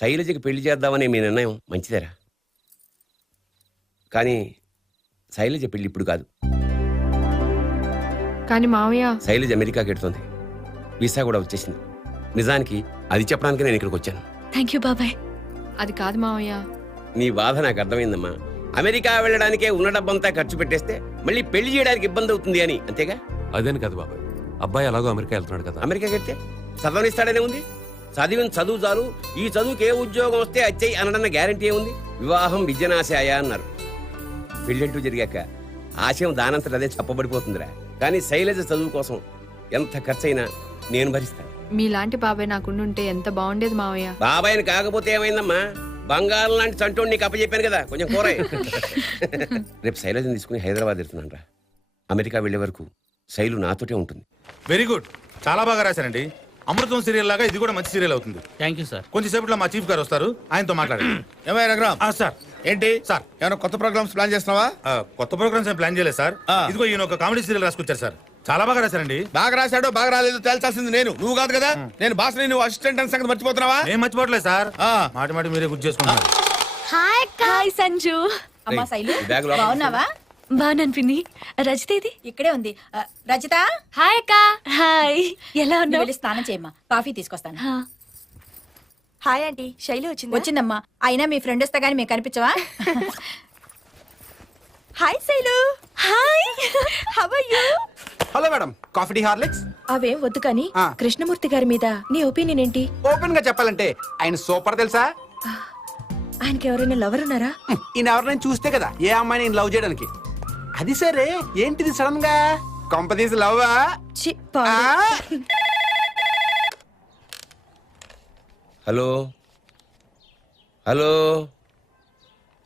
శైలజకి పెళ్లి చేద్దామనే మీ నిర్ణయం మంచిదేరా. కానీ శైలజ పెళ్లి ఇప్పుడు కాదు. కానీ మావయ్య, శైలజ అమెరికాకి వెళ్తుంది, వీసా కూడా వచ్చేసింది. నిజానికి అది చెప్పడానికి నేను ఇక్కడికి వచ్చాను. థ్యాంక్ యూ బాబాయ్. అది కాదు మావయ్య. నీ బాధ నాకు అర్థమైందమ్మా. అమెరికా వెళ్ళడానికే ఉన్న డబ్బంతా ఖర్చు పెట్టేస్తే మళ్ళీ పెళ్లి చేయడానికి ఇబ్బంది అవుతుంది అని, అంతేగా? అదేని కాదు బాబాయ్, అబ్బాయి అలాగో అమెరికా వెళ్తున్నాడు కదా. అమెరికాకి వెళ్తే చదవనిస్తాడనే ఉంది. చదివిన చదువు చాలు, ఈ చదువుకి ఏ ఉద్యోగం వస్తే అచ్చయి అనడన్న గ్యారంటీ ఏముంది? వివాహం విద్యనాశాయ అన్నారు. పెళ్ళంటూ జరిగాక ఆశయం దానంతట అదే చెప్పబడిపోతుందిరా. కానీ శైలజ చదువు కోసం ఎంత ఖర్చైనా నేను భరిస్తాను. మీలాంటి బాబాయ్ నాకుండుంటే ఎంత బాగుండేది మావయ్య. బాబాయ్ని కాకపోతే ఏమైందమ్మా, బంగారం లాంటి చంటోడు నీకు అప్పచెప్పాను కదా, కొంచెం కూర. రేపు శైలజని తీసుకుని హైదరాబాద్ వెళ్తున్నాను రా. అమెరికా వెళ్లే వరకు శైలు నాతోటే ఉంటుంది. వెరీ గుడ్, చాలా బాగా రాశారండి. అమృతం సీరియల్ లాగా ఇది కూడా మంచి సీరియల్ అవుతుంది. Thank you sir. కొంచెం సేపట్లో మా చీఫ్ గారు వస్తారు, ఆయనతో మాట్లాడండి. ఏమయ్య రఘురామ్, సార్. ఏంటి సార్, ఏమైనా కొత్త ప్రోగ్రామ్స్ ప్లాన్ చేస్తున్నావా? కొత్త ప్రోగ్రామ్స్ ఏం ప్లాన్ చేయలేదు సార్. ఇదిగో ఈయన ఒక కామెడీ సీరియల్ రాసుకొచ్చారు సార్, చాలా బాగా రాశారండి. బాగా రాశాడో బాగా రాలేదో తేల్చాల్సింది నేను, నువ్వు కాదు కదా. నేను బాస్, నువ్వు అసిస్టెంట్ అని సంగతి మర్చిపోతున్నావా? ఏం మర్చిపోవట్లేదు సార్, మాటి మాటి మీరే గుర్తు చేసుకుంటున్నారు. హాయ్ సంజు. అమ్మా శైలు, ఈ బ్యాగ్ లోపల బాగున్నావా? బాగున్నాను పిన్ని. రజితేది? ఇక్కడే ఉంది. రజిత, హాయ్ అక్క. హాయ్, ఎలా నువ్వు ఉన్నావు? వెళ్ళి స్నానం చేయమ్మా, కాఫీ తీసుకొస్తాను. హాయ్ ఆంటీ, శైలు వచ్చింది. వచ్చిందమ్మా. అయినా మీ ఫ్రెండ్ వస్తే గానీ మీకు కనిపించవా? Hi Shailu. Hi, how are you? Hello madam, coffee tea Horlicks? అవేం వద్దు కానీ కృష్ణమూర్తి గారి మీద నీ ఒపీనియన్ ఏంటి? ఓపెన్ గా చెప్పాలంటే ఆయన సూపర్ తెలుసా. ఆయనకి ఎవరైనా లవర్ ఉన్నారా? ఈయన ఎవరినైనా చూస్తే కదా ఏ అమ్మాయిని ఈయన లవ్ చేయడానికి. అది సరే, ఏంటిది సడన్ గా కొంపదీసి లవ్వా? హలో హలో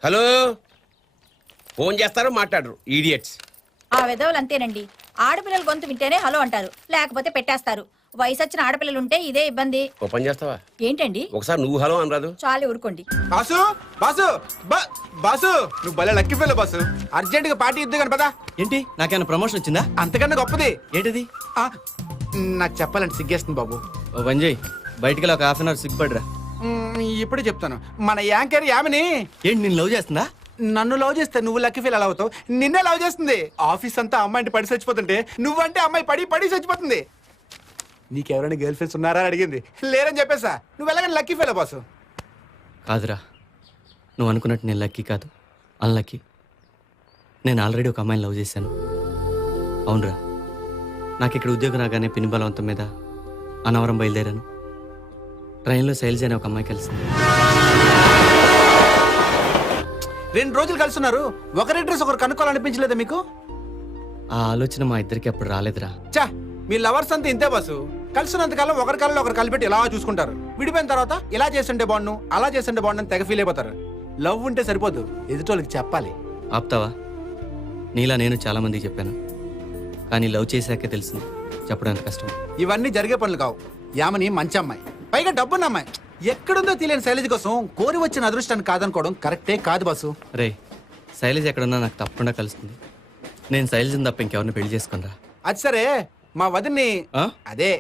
హలో, ఫోన్ చేస్తారు మాట్లాడరు, ఈడియట్స్. ఆ విధవులు అంతేనండి. ఆడపిల్లల గొంతు వింటేనే హలో అంటారు, లేకపోతే పెట్టేస్తారు. వయసు వచ్చిన ఆడపిల్లలు ఉంటే ఇదే ఇబ్బంది. ఓ పని చేస్తావా? ఏంటండి? ఒకసారి నువ్వు హలో అనరాదు? చాలు ఊరుకోండి. బాసు బాసు బాసు, నువ్వు భలే లక్కీ ఫెలో బాసు. అర్జెంట్ గా పార్టీ ఇద్దు కానీ పదా. ఏంటి, నాకేమైనా ప్రమోషన్ వచ్చిందా? అంతకన్నా గొప్పది. ఏంటిది? నాకు చెప్పాలంటే సిగ్గేస్తుంది బాబు. ఓ పని చేయి, బయటికి ఒక హాఫ్ అన్ అవర్ సిగ్గుపడరా. ఇప్పుడే చెప్తాను. మన యాంకర్ యామిని ఏంటి, నేను లవ్ చేస్తుందా? నన్ను లవ్ చేస్తే నువ్వు లక్కీ ఫీల్ ఎలా అవుతావు? నిన్నే లవ్ చేస్తుంది. ఆఫీస్ అంతా అమ్మాయిని పడి చచ్చిపోతుంటే నువ్వంటే అమ్మాయి పడి పడి చచ్చిపోతుంది. నీకెవరైనా గర్ల్ ఫ్రెండ్స్ ఉన్నారా అని అడిగింది, లేరని చెప్పేసా. నువ్వు ఎలాగని లక్కీ ఫీల్ బాసు. కాదురా, నువ్వు అనుకున్నట్టు నేను లక్కీ కాదు, అన్లక్కీ. నేను ఆల్రెడీ ఒక అమ్మాయిని లవ్ చేశాను. అవునరా, నాకు ఇక్కడ ఉద్యోగం రాగానే పిన్ని బలవంతం మీద అన్నవరం బయలుదేరాను. ట్రైన్లో శైలజ అనే ఒక అమ్మాయి కలిసింది. 2 రోజులు కలుస్తున్నారు, ఒకరి డ్రెస్ ఒకరు కనుక్కోవాలనిపించలేదా మీకు? ఆ ఆలోచన మా ఇద్దరికి అప్పుడు రాలేదురా. చా, మీ లవర్స్ అంతా ఇంతే బాసు. కలిసినంతకాలం ఒకరి కాలంలో ఒకరు కలిపెట్టి ఇలా చూసుకుంటారు. విడిపోయిన తర్వాత ఇలా చేస్తుంటే బాగుండు, అలా చేస్తుంటే బాగుండు అని తెగ ఫీల్ అయిపోతారు. లవ్ ఉంటే సరిపోదు, ఎదుటోళ్ళకి చెప్పాలి. ఆపుతావా? నీలా నేను చాలా మందికి చెప్పాను, కానీ లవ్ చేశాకే తెలిసింది చెప్పడానికి కష్టం. ఇవన్నీ జరిగే పనులు కావు. యామని మంచి అమ్మాయి, పైగా డబ్బున్న అమ్మాయి. ఎక్కడుందో తెలియని శైలజ కోసం కోరి వచ్చిన అదృష్టాన్ని కాదనుకోవడం కరెక్టే కాదు బాసు. రే, శైలజ ఎక్కడున్నా నాకు తప్పకుండా కలుస్తుంది. నేను శైలజని తప్ప ఇంకెవరిని పెళ్లి చేసుకునిరా. అది సరే, మా వదిన్ని అదే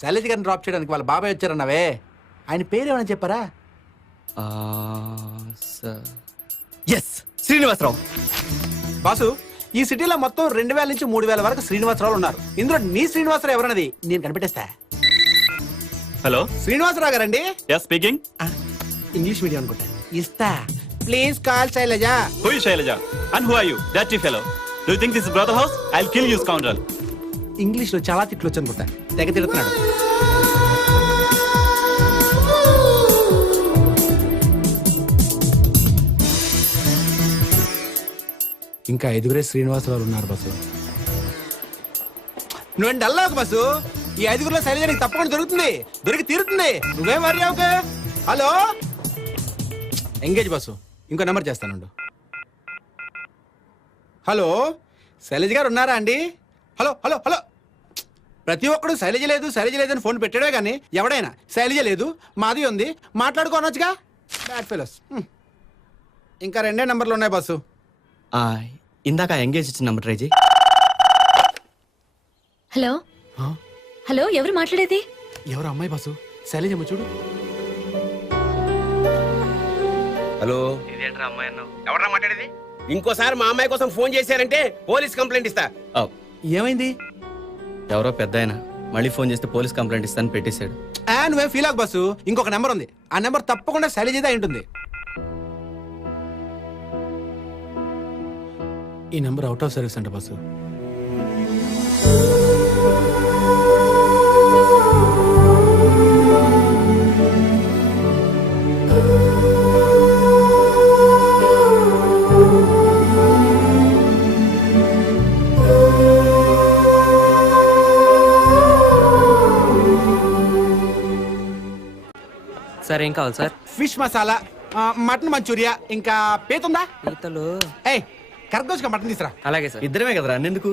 శైలజ గారిని డ్రాప్ చేయడానికి వాళ్ళ బాబాయ్ వచ్చారన్నావే, ఆయన పేరేమని చెప్పారా? ఎస్, శ్రీనివాసరావు. బాసు, ఈ సిటీలో మొత్తం 2000 నుంచి 3000 వరకు శ్రీనివాసరావు ఉన్నారు. ఇందులో నీ శ్రీనివాసరావు ఎవరన్నది నేను కనిపెట్టేస్తా. హలో, శ్రీనివాసరావు గారండి? Yes speaking. ఇంగ్లీష్ మీడియం అనుకుంటా. ఇస్తా, please call Shailaja. Who is Shailaja? And who are you? Dirty fellow. Do you think this is brother house? I'll kill you, scoundrel. English లో చాలా తిట్లు వచ్చు అనుకుంటా, తెగ తిడుతున్నాడు. ఇంకా 5 శ్రీనివాసరావు ఉన్నారు బస్సు. నువ్వేం డల్లాకు బస్సు. ఈ 5 శైలజ నీకు తప్పకుండా దొరుకుతుంది, దొరికి తీరుతుంది. నువ్వేం వర్రీ అవ్వకు. Hello, engage bus. ఇంకో నెంబర్ చేస్తానుండు. హలో, శైలజ గారు ఉన్నారా అండి? Hello hello hello. ప్రతి ఒక్కడు శైలజ లేదు శైలజ లేదని ఫోన్ పెట్టాడే కానీ ఎవడైనా శైలజ లేదు మాది ఉంది మాట్లాడుకోనొచ్చుగా. Bad fellows. ఇంకా 2 నెంబర్లు ఉన్నాయి బస్సు. ఇందాక ఎంగేజ్ ఇచ్చిన నంబర్ ట్రై చేయి. హలో హలో, ఎవరు మాట్లాడేది? ఎవరు అమ్మాయి బస్సు, శైలజమ్మ చూడు. హలో, ఇదేంట్రా అమ్మాయి అన్నావు? ఎవరా మాట్లాడేది? ఇంకోసారి మా అమ్మాయి కోసం ఫోన్ చేశారంటే పోలీస్ కంప్లైంట్ ఇస్తా. ఆ, ఏమైంది? ఎవరో పెద్ద ఆయన మళ్ళీ ఫోన్ చేస్తే పోలీస్ కంప్లైంట్ ఇస్తాను పెట్టేశాడు. నువ్వేం ఫీల్ అవ్వకు బస్సు, ఇంకొక నెంబర్ ఉంది, ఆ నెంబర్ తప్పకుండా శైలజదే అయి ఉంటుంది. ఈ నెంబర్ అవుట్ ఆఫ్ సర్వీస్ అంట బస్సు. సార్ ఏం కావాలి sir? Fish masala, mutton manchurian, ఇంకా పీతుందా? పీతలు. ఏయ్ కరెక్ట్ మటన్ తీసురా. అలాగే సార్. ఇద్దరమే కదరా అన్నెందుకు?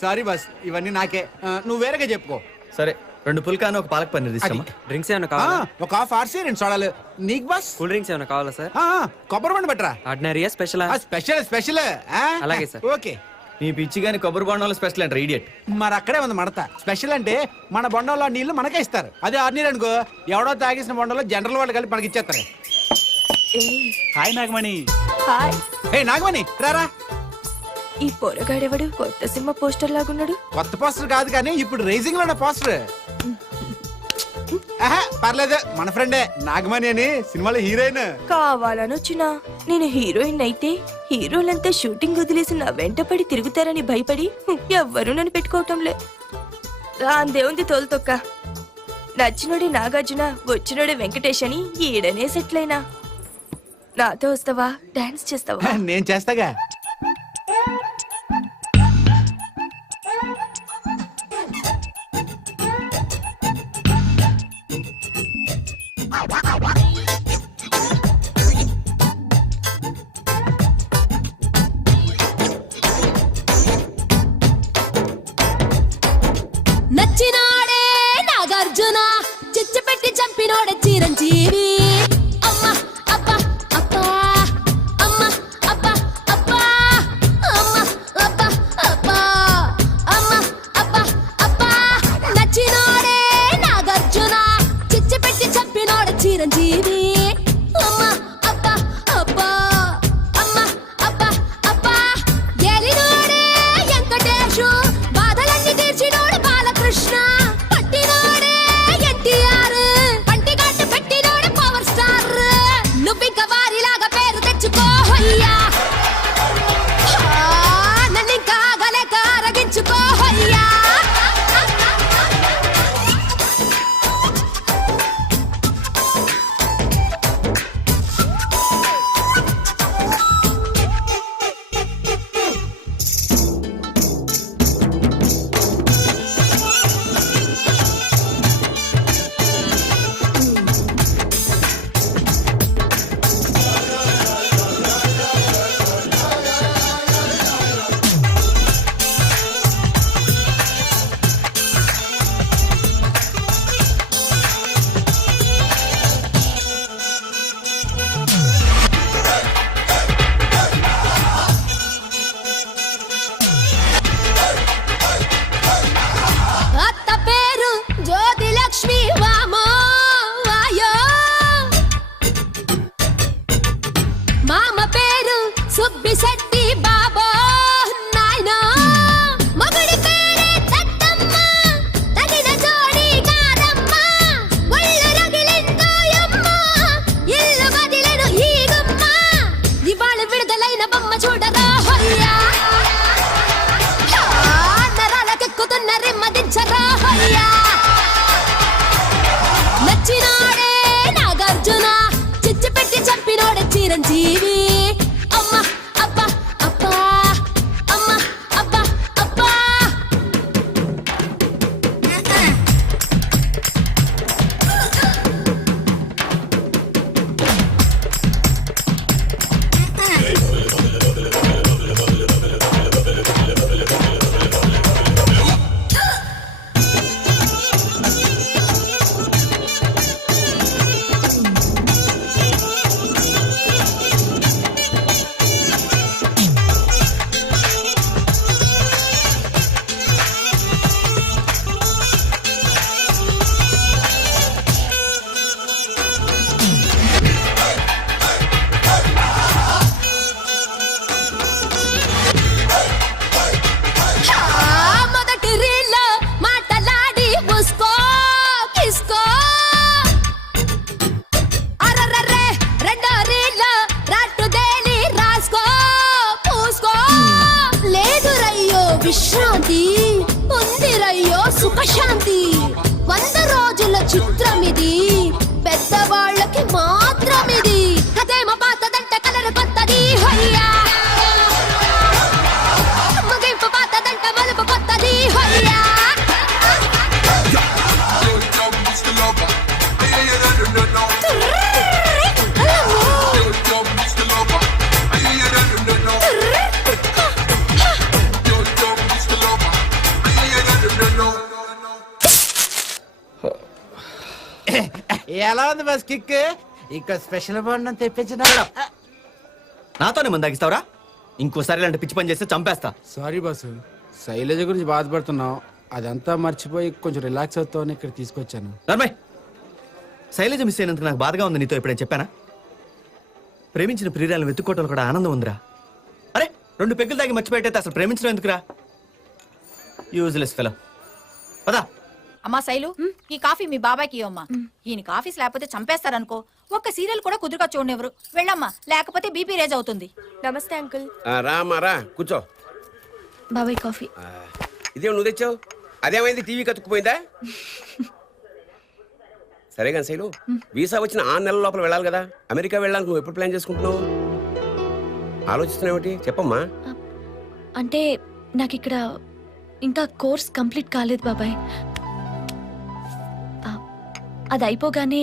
సారీ బస్, ఇవన్నీ నాకే. నువ్వు వేరేగా చెప్పుకో. సరే 2 పుల్కాను ఒక పాలక్ పన్నీర్ తీసుకురా. డ్రింక్స్ ఏమైనా కావాలా? ఒక హాఫ్ ఆర్సీ 2 సోడాలు. నీకు బస్ కూల్ డ్రింక్స్ ఏమైనా కావాలా సార్? కొబ్బరి బండి బట్టరా. ఆర్డినరీయా స్పెషలా? Special special. అలాగే సార్. ఓకే. నీ పిచ్చి గాని కొబ్బరి బొండంలో స్పెషల్ అంటారు ఇడియట్. మరి అక్కడే ఉంది మడత. స్పెషల్ అంటే మన బొండంలో నీళ్లు మనకే ఇస్తారు. అదే ఆర్నీరు అనుకో, ఎవడో తాగేసిన బొండంలో జనరల్ వాళ్ళు కలిపి మనకి ఇచ్చేస్తారు. హాయ్ నాగమణి. హాయ్. ఏ నాగమణి రారా. ఈ పొరగాడెవడు కొత్త సినిమా పోస్టర్ లాగున్నాడు? కొత్త పోస్టర్ కాదు కానీ ఇప్పుడు రైజింగ్ లో ఉన్న పోస్టర్. పర్లేదు, మన ఫ్రెండే నాగమణి అని, సినిమాలో హీరోయిన్. కావాలని వచ్చినా నేను హీరోయిన్ అయితే హీరోలంతా షూటింగ్ వదిలేసి నా వెంట పడి తిరుగుతారని భయపడి ఎవ్వరూ నన్ను పెట్టుకోవటంలే. రాందేవుంది తోలుతొక్క. నచ్చినోడే నాగార్జున, వచ్చినోడే వెంకటేష్ అని ఈడనే సెటిల్ అయినా. నాతో వస్తావా? డాన్స్ చేస్తావా? నేను చేస్తాగా. నచ్చినాడే నాగార్జున, చిచ్చు పెట్టి చంపినోడే చిరంజీవి. అమ్మా అబ్బా అబ్బా, అమ్మా అబ్బా అబ్బా, అమ్మా అబ్బా అబ్బా, అమ్మా అబ్బా అబ్బా. నచ్చినాడే నాగార్జున, చిచ్చు పెట్టి చంపినోడే చిరంజీవి. అమ్మా అబ్బా అబ్బా, అమ్మా అబ్బా అబ్బా. ఎలినోడే వెంకటేశు, బాధలన్నీ తీర్చినోడు బాలకృష్ణ. పట్టినోడే ఎన్టీఆర్, పంటిగట్టు పెట్టినోడు పవర్ స్టార్. నువ్వింక వారిలాగా పేరు తెచ్చుకో హయ్యా, నన్నింకా ఆగలేక అరగించుకో హయ్యా. అశాంతి 100 రోజుల చిత్రం ఇది పెద్దవాళ్ళకి మాత్రం ఇది అదేమో పాతదంట కలర్ కొత్తది హయ్యా ముగింపు పాతదంట మలుపు కొత్తది హయ్యా ఎలా ఉంది బస్ కిక్ ఇంకా స్పెషల్ బాండ్ తెప్పించిన నాతోనే మందాగిస్తావురా ఇంకోసారి ఇలాంటి పిచ్చి పని చేస్తే చంపేస్తా. సారీ బాసు, శైలజ గురించి బాధపడుతున్నావు. అదంతా మర్చిపోయి కొంచెం రిలాక్స్ అవుతావని ఇక్కడ తీసుకొచ్చాను. నర్మయ్, శైలజ మిస్ అయినందుకు నాకు బాధగా ఉంది. నీతో ఎప్పుడైనా చెప్పానా? ప్రేమించిన ప్రియురాలను వెతుక్కోవటంలో కూడా ఆనందం ఉందిరా. అరే 2 పెగ్గులు తాగి మర్చిపోయేటైతే అసలు ప్రేమించడం ఎందుకురా? Useless fellow. పదా. అమ్మా శైలు, ఈ కాఫీ మీ బాబాయ్కి ఇవ్వమ్మా. ఈయన కాఫీస్ లేకపోతే చంపేస్తారనుకో. ఒక్క సీరియల్ కూడా కుదురుగా చూడనివ్వరు. వెళ్ళమ్మా, లేకపోతే బీపీ రేజ్ అవుతుంది. నమస్తే అంకుల్. రామారా కూర్చో. బాబాయ్ కాఫీ. ఇదేం నువ్వు తెచ్చావు? అదేమైంది, టీవీ కతుక్కుపోయిందా? సరే కానీ శైలు, వీసా వచ్చిన 6 నెలల లోపల వెళ్ళాలి కదా. అమెరికా వెళ్ళాలి, నువ్వు ఎప్పుడు ప్లాన్ చేసుకుంటున్నావు? ఆలోచిస్తున్నావేంటి, చెప్పమ్మా. అంటే నాకు ఇక్కడ ఇంకా కోర్స్ కంప్లీట్ కాలేదు బాబాయ్. అది అయిపోగానే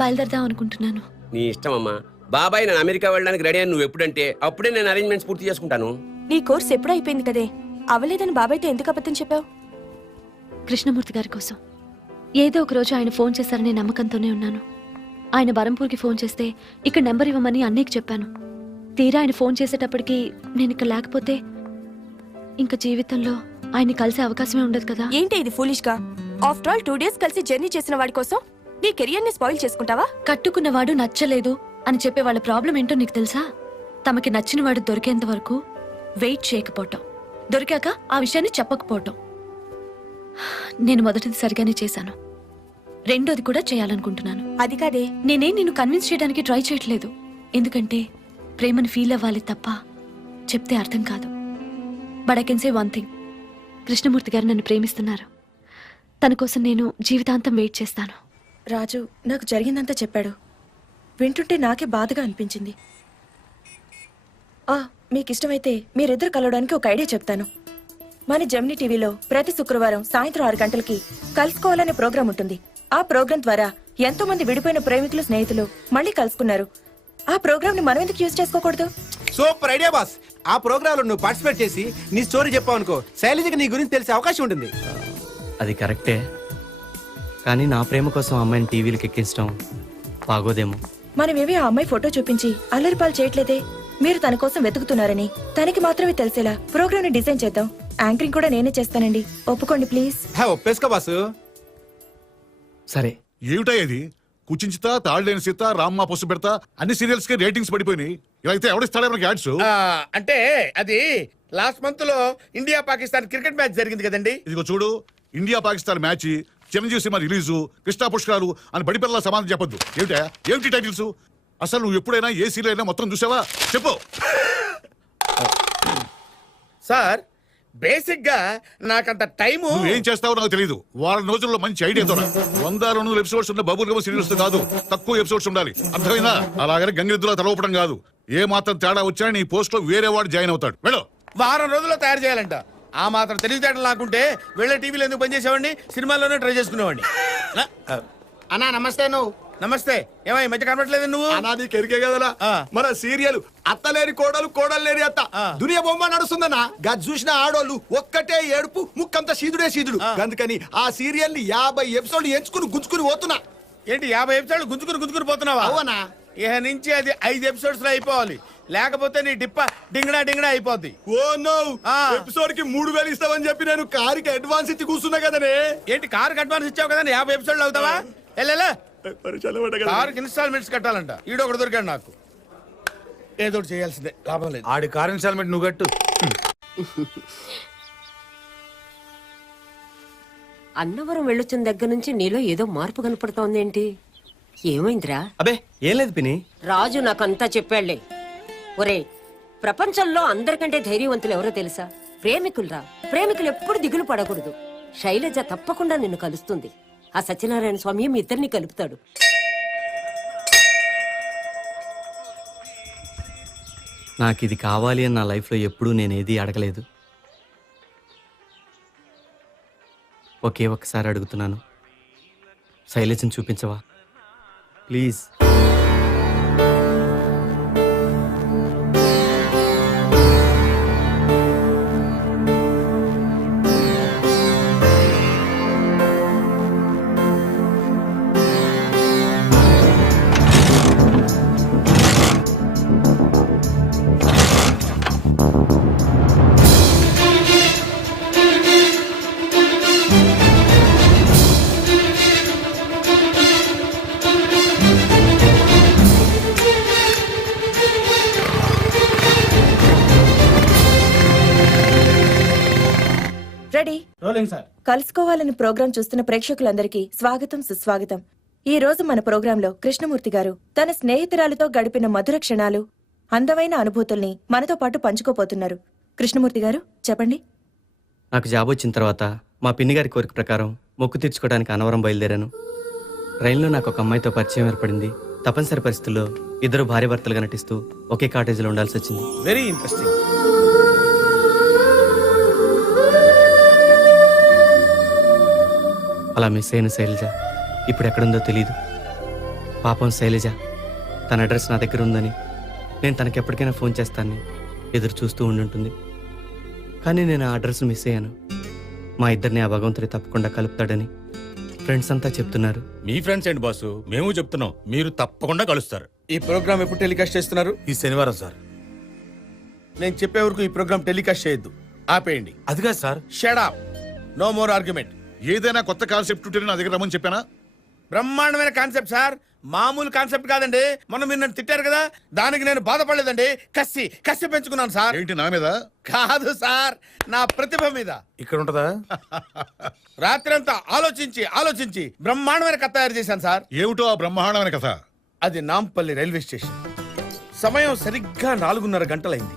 బయలుదేరదాం అనుకుంటున్నాను. నీ ఇష్టం అమ్మా. బాబాయ్ నేను అమెరికా వెళ్ళడానికి రెడీ అని నువ్వు ఎప్పుడంటే అప్పుడే నేను అరేంజ్మెంట్స్ పూర్తి చేసుకుంటాను. నీ కోర్స్ ఎప్పుడు అయిపోయింది కదే, అవలేదని బాబాయ్తో ఎందుకు అబద్ధం చెప్పావు? కృష్ణమూర్తి గారి కోసం ఏదో ఒక రోజు ఆయన ఫోన్ చేశారనే నమ్మకంతోనే ఉన్నాను. ఆయన బరంపూర్కి ఫోన్ చేస్తే ఇక్కడ నెంబర్ ఇవ్వమని అన్నయ్యకి చెప్పాను. తీరా ఆయన ఫోన్ చేసేటప్పటికి నేను ఇక్కడ లేకపోతే ఇంకా జీవితంలో ఆయన్ని కలిసే అవకాశమే ఉండదు కదా. ఏంటి ఇది ఫూలిష్ గా? ఆఫ్టర్ ఆల్ 2 days కలిసి జర్నీ చేసిన వాడి కోసం నీ కెరియర్ ని స్పాయిల్ చేసుకుంటావా? కట్టుకున్నవాడు నచ్చలేదు అని చెప్పే వాళ్ళ ప్రాబ్లం ఏంటో నీకు తెలుసా? తమకి నచ్చిన వాడు దొరికేంత వరకు వెయిట్ చేయకపోవటం, దొరికాక ఆ విషయాన్ని చెప్పకపోవటం. నేను మొదటిది సరిగానే చేశాను, రెండోది కూడా చేయాలనుకుంటున్నాను. అది కాదే, నేనేం నిన్ను కన్విన్స్ చేయడానికి ట్రై చేయట్లేదు. ఎందుకంటే ప్రేమను ఫీల్ అవ్వాలి తప్ప చెప్తే అర్థం కాదు. But I can say one thing, Krishnamurthy గారు నన్ను ప్రేమిస్తున్నారు. తన కోసం నేను జీవితాంతం వెయిట్ చేస్తాను. రాజు నాకు జరిగిందంతా చెప్పాడు. వింటుంటే నాకే బాధగా అనిపించింది. మీకు ఇష్టమైతే మీరిద్దరు కలవడానికి ఒక ఐడియా చెప్తాను. మన జెమినీ టీవీలో ప్రతి శుక్రవారం సాయంత్రం 6 గంటలకి కలుసుకోవాలనే ప్రోగ్రాం ఉంటుంది. ఆ ప్రోగ్రాం ద్వారా ఎంతో మంది విడిపోయిన ప్రేమికులు, స్నేహితులు మళ్ళీ కలుసుకున్నారు. ఆ ప్రోగ్రామ్ ని మనం ఎందుకు యూజ్ చేసుకోకూడదు? Super idea boss. ఆ ప్రోగ్రామ్ లో నువ్వు పార్టిసిపేట్ చేసి నీ స్టోరీ చెప్పావు అనుకో, శైలజకి నీ గురించి తెలిసే అవకాశం ఉంటుంది. అది కరెక్టే, కానీ నా ప్రేమ కోసం అమ్మాయిని టీవీలకు ఎక్కించడం బాగోదేమో. మనమేవి ఆ అమ్మాయి ఫోటో చూపించి అల్లరిపాలు చేయట్లేదే. మీరు తన కోసం వెతుకుతున్నారని తనకి మాత్రమే తెలిసేలా ప్రోగ్రామ్ ని డిజైన్ చేద్దాం. యాంకరింగ్ కూడా నేనే చేస్తానండి, ఒప్పుకోండి ప్లీజ్. ఒప్పేసుకో బాసు. సరే. ఏమిటా ఇది? కుచించిత, తాళ్ళేని సీత, రామ్మ పసు పెడతా అన్ని సీరియల్స్ కి రేటింగ్స్ పడిపోయినాయి. ఇలా అయితే ఎవడిస్తాడా మనకి యాడ్స్? అంటే అది లాస్ట్ మంత్ లో ఇండియా పాకిస్తాన్ క్రికెట్ మ్యాచ్ జరిగింది కదండి. ఇదిగో చూడు, India Pakistan match, Chiranjeevi cinema release, Krishna పుష్కరాలు అని బడిపిల్లల సమాధానం చెప్పొద్దు. ఏమిటి టైటిల్స్? అసలు నువ్వు ఎప్పుడైనా ఏ సీరియల్ అయినా మొత్తం చూసావా? చెప్పు. సార్ బేసిక్ గా నాకంత టైము. నువ్వేం చేస్తావో నాకు తెలియదు. వారం రోజుల్లో మంచి ఐడియా తో 100-200 ఎపిసోడ్స్ ఉన్న బబుల్ గమ్ సీరియల్స్ కాదు, తక్కువ ఎపిసోడ్స్ ఉండాలి. అర్థమైందా? అలాగని గంగిరెద్దులా తలవపడం కాదు. ఏ మాత్రం తేడా వచ్చినా నీ పోస్ట్ లో వేరే వాడు జాయిన్ అవుతాడు. వెళ్ళు. వారం రోజుల్లో తయారు చేయాలంట. ఆ మాత్రం తెలివితేటలు లేకుంటే వెళ్ళే టీవీలో ఎందుకు పనిచేసేవాడిని? సినిమాల్లోనే ట్రై చేసుకునేవాడిని. అన్నా నమస్తే. నువ్వు నమస్తే. ఏమై మధ్య కనబడలేదు నువ్వు? అనాది కెరికే కదలా. మన సీరియల్ అత్తలేని కోడలు, కోడలు లేని అత్త దునియా బొమ్మ నడుస్తుందన్నా. గది చూసిన ఆడోళ్ళు ఒక్కటే ఏడుపు, ముక్కంత సీదుడే సీదుడు. అందుకని ఆ సీరియల్ ని 50 ఎపిసోడ్లు ఎంచుకుని గుంజుకుని పోతున్నా. ఏంటి 50 ఎపిసోడ్లు గుంజుకుని పోతున్నావా? అవునా? ఇక నుంచి అది 5 ఎపిసోడ్స్ లో అయిపోవాలి, లేకపోతే నీ డిప్ప డింగడా అయిపోద్ది. ఓ నో, ఎపిసోడ్ కి 3000 ఇస్తావని చెప్పి నేను కారుకి అడ్వాన్స్ ఇచ్చి కూర్చున్నా కదనే. ఏంటి కారుకి అడ్వాన్స్ ఇచ్చావు కదా, 50 ఎపిసోడ్లు అవుతావా? వెళ్ళా కారుకి ఇన్స్టాల్మెంట్స్ కట్టాలంట. ఈడొకటి దొరికాడు నాకు. ఏదో చేయాల్సిందే, లాభం లేదు. ఆడి కార్ ఇన్స్టాల్మెంట్ నువ్వు కట్టు. అన్నవరం వెళ్ళొచ్చిన దగ్గర నుంచి నీలో ఏదో మార్పు కనపడుతోందేంటి? ఏమైందిరా? అబే ఏం లేదు పిని. రాజు నాకంతా చెప్పాళ్లే. ఒరే, ప్రపంచంలో అందరికంటే ధైర్యవంతులు ఎవరో తెలుసా? ప్రేమికులరా. ప్రేమికులు ఎప్పుడు దిగులు పడకూడదు. శైలజ తప్పకుండా నిన్ను కలుస్తుంది. ఆ సత్యనారాయణ స్వామి మీ ఇద్దరిని కలుపుతాడు. నాకు ఇది కావాలి అని నా లైఫ్లో ఎప్పుడూ నేనేది అడగలేదు. ఒకే ఒక్కసారి అడుగుతున్నాను, శైలజని చూపించవా ప్లీజ్? Ready rolling sir. కలుసుకోవాలని ప్రోగ్రాం చూస్తున్న ప్రేక్షకులందరికీ స్వాగతం సుస్వాగతం. ఈ రోజు మన ప్రోగ్రాంలో కృష్ణమూర్తి గారు తన స్నేహితురాలితో గడిపిన మధుర క్షణాలు, అందమైన అనుభూతుల్ని మనతో పాటు పంచుకోపోతున్నారు. కృష్ణమూర్తి గారు చెప్పండి. నాకు జాబ్ వచ్చిన తర్వాత మా పిన్ని గారి కోరిక ప్రకారం మొక్కు తీర్చుకోవడానికి అనవరం బయలుదేరాను. ట్రైన్లో నాకు ఒక అమ్మాయితో పరిచయం ఏర్పడింది. తప్పనిసరి పరిస్థితుల్లో ఇద్దరు భార్యాభర్తలుగా నటిస్తూ ఒకే కాటేజీలో ఉండాల్సి వచ్చింది. Very interesting. అలా మిస్ అయిన శైలజ ఇప్పుడు ఎక్కడుందో తెలీదు. పాపం శైలజ తన అడ్రస్ నా దగ్గర ఉందని, నేను తనకి ఎప్పటికైనా ఫోన్ చేస్తానని ఎదురు చూస్తూ ఉండుంటుంది. కానీ నేను ఆ అడ్రస్ మిస్ అయ్యాను. మా ఇద్దరిని ఆ భగవంతుడి తప్పకుండా కలుపుతాడని ఫ్రెండ్స్ అంతా చెప్తున్నారు. మీ ఫ్రెండ్స్ ఏంటి బాసు, మేము చెప్తున్నాం, మీరు తప్పకుండా కలుస్తారు. ఈ ప్రోగ్రామ్ ఎప్పుడు టెలికాస్ట్ చేస్తున్నారు? ఈ శనివారం సార్. నేను చెప్పే వరకు ఈ ప్రోగ్రామ్ టెలికాస్ట్ చేయొద్దు, ఆపేయండి. అదిగా sir. Shut up, no more argument. ఏదైనా కొత్త కాన్సెప్ట్ ఉంటే నా దగ్గర రమ్మని చెప్పానా? బ్రహ్మాండమైన కాన్సెప్ట్ సార్, మామూలు కాన్సెప్ట్ కాదండి. మొన్న మీరు నన్ను తిట్టారు కదా, దానికి నేను బాధపడలేదండి, కసి కసి పెంచుకున్నాను సార్. ఏంటి నా మీద? కాదు సార్, నా ప్రతిభ మీద. ఇక్కడ ఉంటదా? రాత్రంతా ఆలోచించి ఆలోచించి బ్రహ్మాండమైన కథ తయారు చేశాను సార్. ఏమిటో ఆ బ్రహ్మాండమైన కథ? అది నాంపల్లి రైల్వే స్టేషన్. సమయం సరిగ్గా 4:30 గంటలైంది.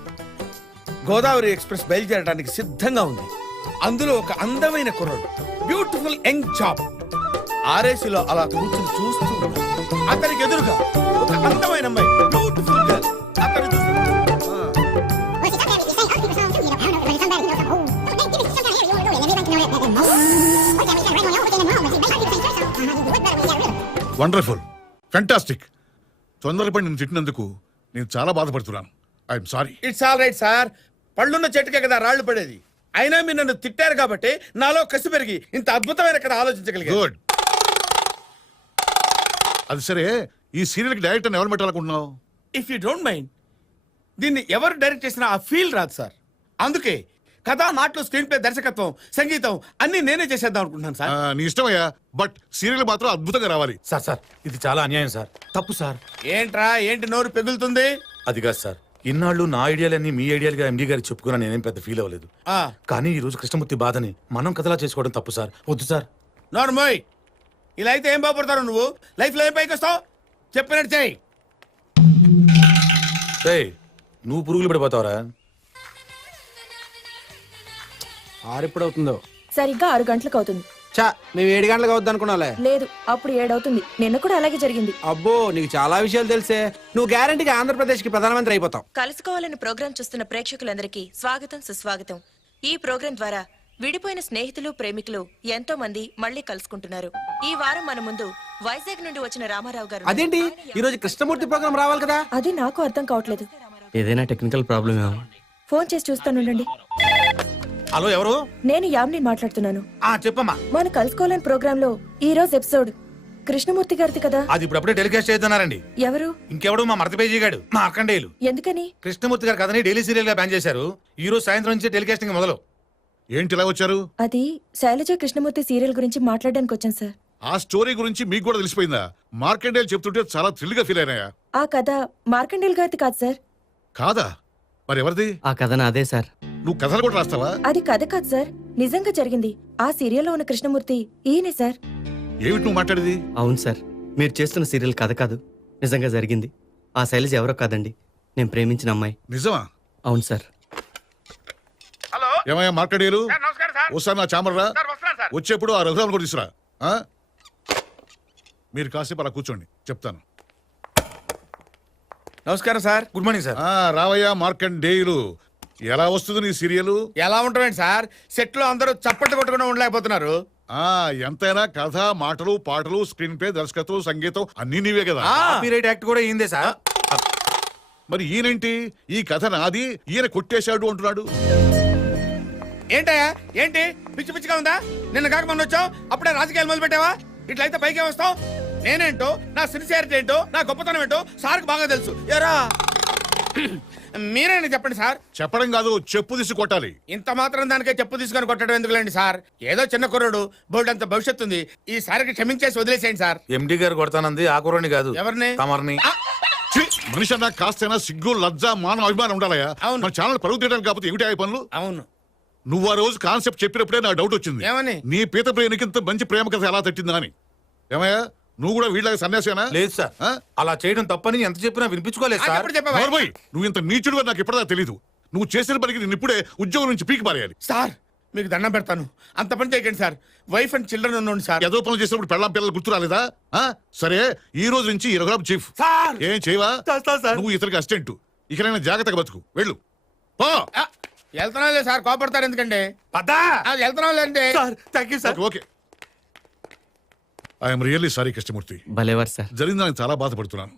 గోదావరి ఎక్స్ప్రెస్ బయలుదేరడానికి సిద్ధంగా ఉంది. అందులో ఒక అందమైన కుర్రాడు, బ్యూటిఫుల్ యంగ్ చాప్ ఆర్ఏసీలో అలా కూర్చుని చూస్తూ ఉన్నాడు. అతనికి ఎదురుగా ఒక అందమైన అమ్మాయి, బ్యూటిఫుల్ గర్ల్. అతను వండర్ఫుల్, ఫెంటాస్టిక్. తొందరపడి నేను తిట్టినందుకు నేను చాలా బాధపడుతున్నాను. I'm sorry. It's all right sir. పళ్ళున్న చెట్టుకే కదా రాళ్లు పడేది. అయినా మీరు నన్ను తిట్టారు కాబట్టి నాలో కసి పెరిగి ఇంత అద్భుతమైన కథ ఆలోచించగలిగాను. గుడ్. అది సరే, ఈ సీరియల్కి డైరెక్టర్ ఎవరు పెట్టాలనుకుంటున్నావు? ఇఫ్ యూ డోంట్ మైండ్, దీన్ని ఎవరు డైరెక్ట్ చేసినా ఆ ఫీల్ రాదు సార్. అందుకే కథా, మాటలు, స్క్రీన్ ప్లే, దర్శకత్వం, సంగీతం అన్ని నేనే చేసేద్దాం అనుకుంటున్నాను సార్. నీ ఇష్టమయ్యా, బట్ సీరియల్ మాత్రం అద్భుతంగా రావాలి. సార్ సార్, ఇది చాలా అన్యాయం సార్, తప్పు సార్. ఏంట్రా, ఏంటి నోరు పెగులుతుంది? అది కాదు సార్, ఇన్నాళ్ళు నా ఐడియాలన్నీ మీ ఐడియాలుగా ఎండి గారికి చెప్పుకున్నా నేనేం పెద్ద ఫీల్ అవ్వలేదు. ఆ, కానీ ఈ రోజు కృష్ణమూర్తి బాధని మనం కథలా చేసుకోవడం తప్పు సార్. వద్దు సార్. నోర్మోయ్, ఇలా అయితే ఏం బాగుపడతారు నువ్వు? లైఫ్ లో ఏం పైకి వస్తావు? చెప్పినట్టు చెయ్యి. ఏయ్, నువ్వు పురుగులు పడిపోతావరా? 6 ఎప్పుడు అవుతుందో? సరిగ్గా 6 గంటలకు అవుతుంది. చా, మేము 7 గంటలకు అవుద్ది అనుకున్నాలే. లేదు, అప్పుడు 7 అవుతుంది. నిన్న కూడా అలాగే జరిగింది. అబ్బో, నీకు చాలా విషయాలు తెలిసే. నువ్వు గ్యారంటీగా ఆంధ్రప్రదేశ్ కి ప్రధానమంత్రి అయిపోతావు. కలుసుకోవాలని ప్రోగ్రాం చూస్తున్న ప్రేక్షకులందరికీ స్వాగతం సుస్వాగతం. ఈ ప్రోగ్రాం ద్వారా విడిపోయిన స్నేహితులు, ప్రేమికులు ఎంతో మంది మళ్ళీ కలుసుకుంటున్నారు. ఈ వారం మన ముందు వైజాగ్ నుండి వచ్చిన రామారావు గారు. అదేంటి, ఈ రోజు కృష్ణమూర్తి ప్రోగ్రాం రావాలి కదా? అది నాకు అర్థం కావట్లేదు. ఏదైనా టెక్నికల్ ప్రాబ్లమ్ ఏమో. ఫోన్ చేసి చూస్తానుండండి. హలో, ఎవరు? నేను యామ్ని మాట్లాడుతున్నాను. చెప్పమ్మా. మన కలుసుకోవాలని ప్రోగ్రామ్ లో ఈ రోజు ఎపిసోడ్ కృష్ణమూర్తి గారిది కదా? అది ఇప్పుడప్పుడే టెలికాస్ట్ చేస్తున్నారండి. ఎవరు? ఇంకెవడు, మా మరత పేజీ గాడు, మా అక్కండేయులు. ఎందుకని? కృష్ణమూర్తి గారి కథని డైలీ సీరియల్ గా బ్యాన్ చేశారు. ఈ రోజు సాయంత్రం నుంచి టెలికాస్టింగ్ మొదలు. ఏంటి ఇలా వచ్చారు? అది శైలజ కృష్ణమూర్తి సీరియల్ గురించి మాట్లాడడానికి వచ్చాను సార్. ఆ స్టోరీ గురించి మీకు కూడా తెలిసిపోయిందా? మార్కండేయులు చెప్తుంటే చాలా థ్రిల్ గా ఫీల్ అయినాయా? ఆ కథ మార్కండేయులు గారిది కాదు సార్. కాదా? మరి ఎవరిది? ఆ కథ నాదే సార్. నువ్వు కథలు కూడా రాస్తావా? అది కథ కాదు సార్, నిజంగా జరిగింది. ఆ సీరియల్లో ఉన్న కృష్ణమూర్తి ఈయనే సార్. ఏమిటి నువ్వు మాట్లాడేది? అవును సార్, మీరు చేస్తున్న సీరియల్ కథ కాదు, నిజంగా జరిగింది. ఆ శైలజ ఎవరో కాదండి, నేను ప్రేమించిన అమ్మాయి. నిజమా? అవును సార్. హలో, ఏమయ్యా మార్కండేయులు, నమస్కారం సార్. ఓసారి నా చామర్ రా. సార్ వస్తున్నాను. వచ్చేప్పుడు ఆ రఘురామ్ కూడా తీసురా. ఆ? మీరు కాసేపు అలా కూర్చోండి, చెప్తాను. నమస్కారం సార్. Good morning sir. రావయ్య మార్కండేయులు. ఎలా వస్తుంది నీ సీరియల్? ఎలా ఉంటామండి సార్, సెట్ లో అందరూ చప్పట్లు కొట్టకుండా ఉండలేకపోతున్నారు. ఎంతైనా కథ, మాటలు, పాటలు, స్క్రీన్ ప్లే, దర్శకత్వం, సంగీతం అన్ని నీవే కదా. కాపీరైట్ యాక్ట్ కూడా ఏందే సార్? మరి ఈయనేంటి ఈ కథ నాది, ఈయన కొట్టేశాడు అంటున్నాడు? ఏంటయ్యా, ఏంటి పిచ్చి పిచ్చిగా ఉందా? నిన్న కాక మొన్న వచ్చావు, అప్పుడే రాజకీయాలు మొదలు పెట్టావా? ఇట్లయితే పైకే వస్తావు. నేనేంటో, నా సిన్సియారిటీ ఏంటో, నా గొప్పతనం ఏంటో సార్కి బాగా తెలుసు. ఎరా మీరేనా చెప్పండి సార్. చెప్పడం కాదు, చెప్పు తీసి కొట్టాలి. ఇంత మాత్రం దానికే చెప్పు తీసుకొని కొట్టడం ఎందుకులేండి సార్. ఏదో చిన్న కుర్రాడు, బోల్డ్ అంత భవిష్యత్తు ఉంది. ఈసారికి క్షమించేసి వదిలేసేయండి సార్. ఎండి గారు కొడతానంది ఆ కుర్రని కాదు, ఎవరిని? తమర్ని. ఛీ, మనిషి అన్నా కాస్తైనా సిగ్గు, లజ్జ, మానం, అభిమానం ఉండాలయా. అవును. మన ఛానల్ పరుగు తీయడానికి కాకపోతే ఏమిటి ఆ పనులు? అవును. నువ్వు ఆ రోజు కాన్సెప్ట్ చెప్పినప్పుడే నాకు డౌట్ వచ్చింది. ఏమని? నీ పీత ప్రేమికి ఇంత మంచి ప్రేమ కథ ఎలా తట్టిందా అని. ఏమయ్యా, నువ్వు కూడా వీళ్ళకి సన్యాసేనా? లేదు సార్, అలా చేయడం తప్పని ఎంత చెప్పినా వినిపించుకోలేదు సార్. ఎప్పుడు చెప్పావా? నోర్మోయ్, నువ్వు ఇంత నీచుడుగా నాకు ఇప్పటిదా తెలీదు. నువ్వు చేసిన పనికి నేను ఇప్పుడే ఉద్యోగం నుంచి పీకి పారేయాలి. సార్ మీకు దండం పెడతాను, అంత పని చేయకండి సార్. వైఫ్ అండ్ చిల్డ్రన్ ఉండండి సార్. ఏదో పనులు చేసినప్పుడు పెళ్ళాం పిల్లలు గుర్తు రాలేదా? సరే, ఈ రోజు నుంచి ఈ రఘురామ్ చీఫ్. సార్ ఏం చేయవా? సార్ నువ్వు ఇతనికి అసిస్టెంట్. ఇకనైనా జాగ్రత్తగా బతుకు. వెళ్ళు. వెళ్తున్నాలే సార్, కోపడతారు ఎందుకండి? వెళ్తున్నాంలేండి sir. Thank you sir. Okay. I'm really sorry Krishnamurthy. భలేవారు సార్. జరిగిన దానికి చాలా బాధపడుతున్నాను.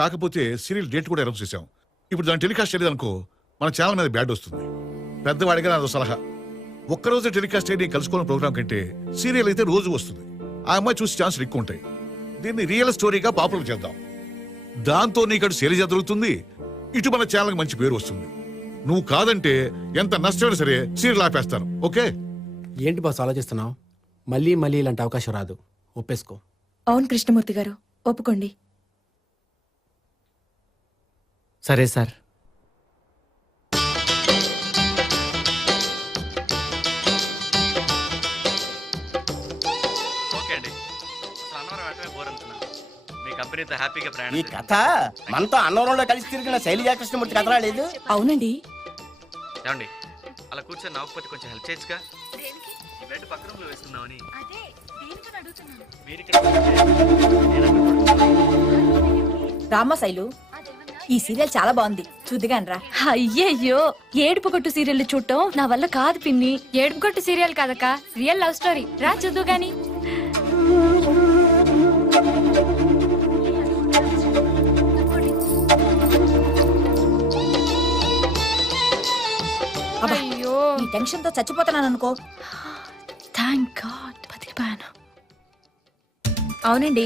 కాకపోతే సీరియల్ డేట్ కూడా అనౌన్స్ చేశాం. ఇప్పుడు దాన్ని టెలికాస్ట్ చేయలేదు అనుకో, మన ఛానల్ మీద బ్యాడ్ వస్తుంది. పెద్దవాడిగా నాదో సలహా, ఒక్కరోజు టెలికాస్ట్ అయ్యి కలుసుకోవడం ప్రోగ్రామ్ కంటే సీరియల్ అయితే రోజు వస్తుంది. ఆ అమ్మాయి చూసి ఛాన్సులు ఎక్కువ ఉంటాయి. దీన్ని రియల్ స్టోరీగా పాపులర్ చేద్దాం. దాంతో నీకు అటు శైలజ దొరుకుతుంది, ఇటు మన ఛానల్కి మంచి పేరు వస్తుంది. నువ్వు కాదంటే ఎంత నష్టమైనా సరే సీరియల్ ఆపేస్తాను. ఓకే? ఏంటి బాస్ ఆలోచిస్తున్నావు? మళ్ళీ మళ్ళీ ఇలాంటి అవకాశం రాదు, ఒప్పేసుకో. అవును కృష్ణమూర్తి గారు, ఒప్పుకోండి. సరే సార్. ఓకే అండి. అన్నవరం వెంటనే బోర్ అనుకున్నాను. మీ కంపెనీతో హ్యాపీగా ప్రయాణం. ఈ కథ మనతో అన్నవరంలో కలిసి తిరిగిన శైలజా కృష్ణమూర్తి కథ రాలేదు? అవునండి. ఏమండి అలా కూర్చొని నవ్వకపోతే కొంచెం హెల్ప్ చేయొచ్చుగా? బెడ్ పక్క రూమ్లో వేసుకుందామని. రామ్మ శైలు, ఈ సీరియల్ చాలా బాగుంది, చూద్దిగానరా. అయ్యయ్యో, ఏడుపు కొట్టు సీరియల్ చూడటం నా వల్ల కాదు పిన్ని. ఏడుపు కొట్టు సీరియల్ కాదక్క, రియల్ లవ్ స్టోరీ. రా చూద్దు గాని. అయ్యో, ఈ టెన్షన్ తో చచ్చిపోతున్నాను అనుకో. థ్యాంక్ గాడ్ బతికిపోయాను. అవునండి,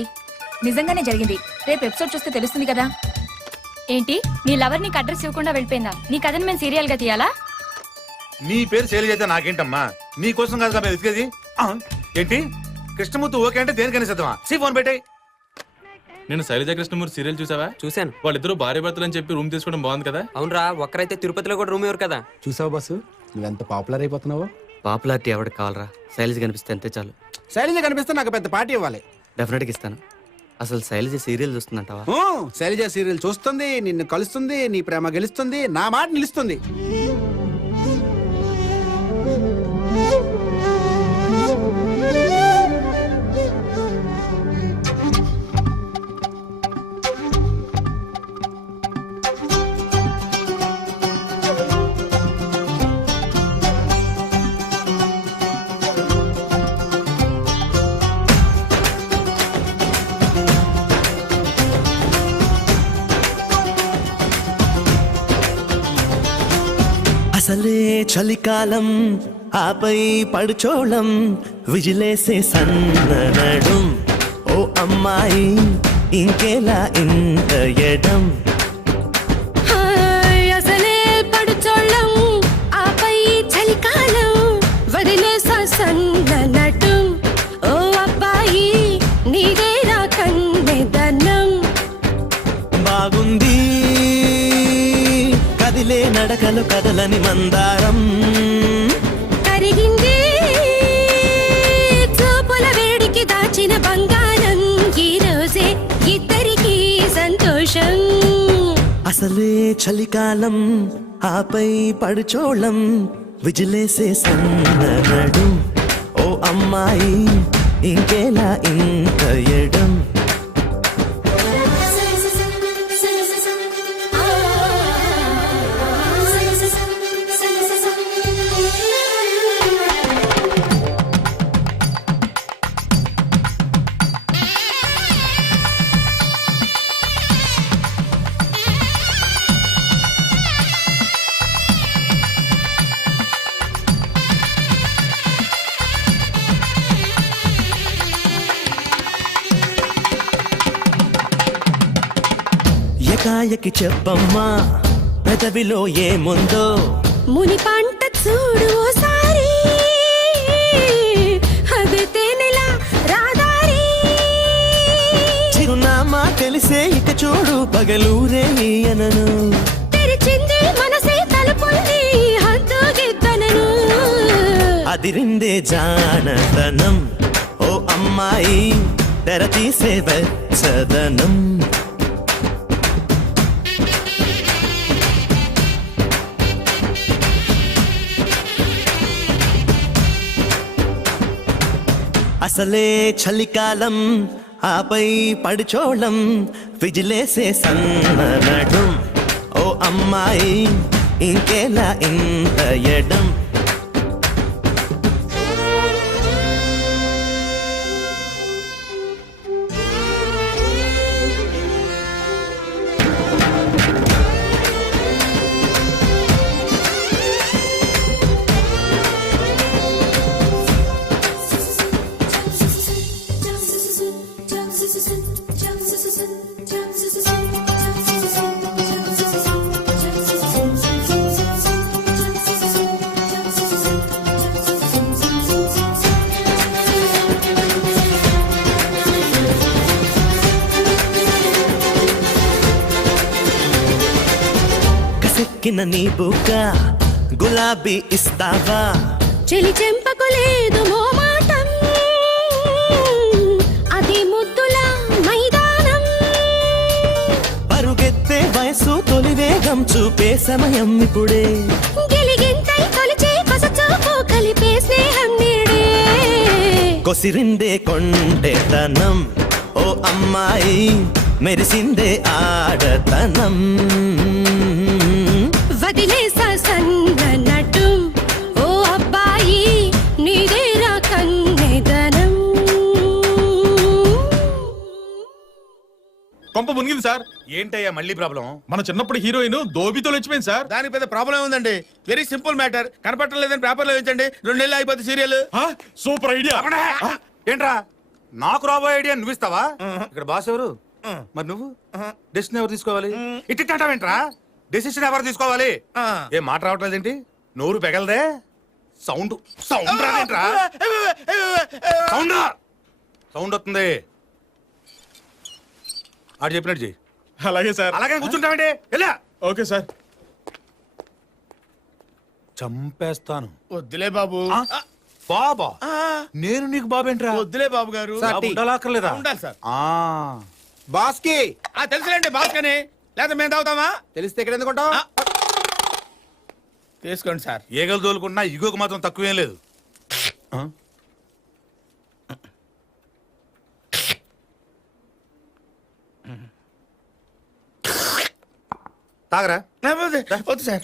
నిజంగానే జరిగింది. రేపు ఎపిసోడ్ చూస్తే తెలుస్తుంది కదా. ఏంటి, నీ లవర్ నీకు అడ్రస్ ఇవ్వకుండా వెళ్ళిపోయిందా? నీ కథను మేము సీరియల్ గా తీయాలా? నీ పేరు శైలజ అయితే నాకేంటమ్మా, నీ కోసం కాదు మేము వెతికేది. ఏంటి కృష్ణమూర్తి ఓకే అంటే దేనికైనా సిద్ధమా? ఫోన్ పెట్టాయి. నేను శైలజ కృష్ణమూర్తి సీరియల్ చూసావా? చూశాను. వాళ్ళిద్దరూ భార్య భర్తలు అని చెప్పి రూమ్ తీసుకోవడం బాగుంది కదా? అవునరా, ఒక్కరైతే తిరుపతిలో కూడా రూమ్ ఎవరు కదా. చూసావు బాసు, నువ్వెంత పాపులర్ అయిపోతున్నావు. పాపులారిటీ ఎవరికి కావాలరా? శైలజ కనిపిస్తే అంతే చాలు. శైలజ కనిపిస్తే నాకు పెద్ద పార్టీ ఇవ్వాలి. డెఫినెట్గా ఇస్తాను. అసలు శైలజ సీరియల్ చూస్తుందంటావా? శైలజ సీరియల్ చూస్తుంది, నిన్ను కలుస్తుంది, నీ ప్రేమ గెలుస్తుంది, నా మాట నిలుస్తుంది. అసలే చలికాలం, ఆపై పడుచోళం, విజిలేసే సన్ననడం. ఓ అమ్మాయి ఇంకెలా ఇంత ఎడం. అసలే పడుచోళ్ళం, ఆపై చలికాలం, వదిలేసా సన్ననటం. ఓ అబ్బాయి నీదేరా కన్నెదనం. బాగుంది కదిలే నడకలు, కదలని మందారం. కరిగింది చూపుల వేడికి దాచిన బంగారం. ఈ రోజే ఇద్దరికి సంతోషం. అసలే చలికాలం, ఆపై పడుచోళం, విజిలేసే సన్ననడు. ఓ అమ్మాయి ఇంకేలా ఇంత ఎడం ఎకాయకి చెప్పమ్మా పెదవిలో ఏముందో ముని పంట చూడు ఓసారి అదే తేనెలా రాదారి చిరునామా తెలిసే ఇక చూడు పగలూరే అనను తెరిచింది మనసే తలుపుల్ని హద్దుగిద్దనను అదిరిందే జానతనం ఓ అమ్మాయి తెర తీసే వెచ్చదనం అసలే చలికాలం ఆపై పడిచోళం విజిలేసే సన్ననడం ఓ అమ్మాయి ఇంకేలా ఇంత ఎడం కసెక్కిన నీ బుగ్గ గులాబీ ఇస్తావా చెలి చెంపకు లేదు మోమాటం అది ముద్దుల మైదానం పరుగెత్తే వయసు తొలి వేగం చూపే సమయం ఇప్పుడే గిలిగింతై కొలిచే కొసచూపు కలిపే స్నేహం నీడే కొసిరిందే కొండెతనం ఓ అమ్మాయి మెరిసిందే ఆడతనం వదిలేసా సన్ననటు ఓ అబ్బాయి నీదేరా కన్నెదనం కొంప మునిగింది సార్. ఏంటయ్యా మళ్ళీ ప్రాబ్లం? మన చిన్నప్పుడు హీరోయిన్ దోబితో లేచిపోయింది సార్. దానికి పెద్ద ప్రాబ్లం ఉందండి. Very simple matter. కనపడటం లేదని పేపర్లో వేయించండి, 2 నెలలు అయిపోతుంది సీరియల్. Super idea. ఏంట్రా నాకు రాబోయే ఐడియా నువ్వు ఇస్తావా? ఇక్కడ బాస్ ఎవరు? మరి నువ్వు డెసిషన్ ఎవరు తీసుకోవాలి? ఇట్టింటావేంట్రా? డెసిషన్ ఎవరు తీసుకోవాలి? ఏం మాట రావట్లేదేంటి? నోరు పెగలదే? సౌండ్ సౌండ్ రాదేంట్రా? సౌండ్ సౌండ్ వస్తుంది. ఆడు చెప్పినట్టు చెయ్యి. అలాగే సార్. అలాగే కూర్చుంటామండి. ఎలా? Okay sir. చంపేస్తాను. వద్దులే బాబు. బాబా నేను నీకు బాబేంట్రా? వద్దులే బాబు గారు. ఉండాలక్కర్లేదా? ఉండాలి సార్. బాస్ కి తెలుసులేండి బాస్ కని. లేదా మేము తాగుతామా? తెలిస్తే ఇక్కడ ఎందుకుంటావు? తీసుకోండి సార్. ఏగలు తోలుకున్నా ఇగోకు మాత్రం తక్కువేం లేదు. తాగరా? వద్దు సార్.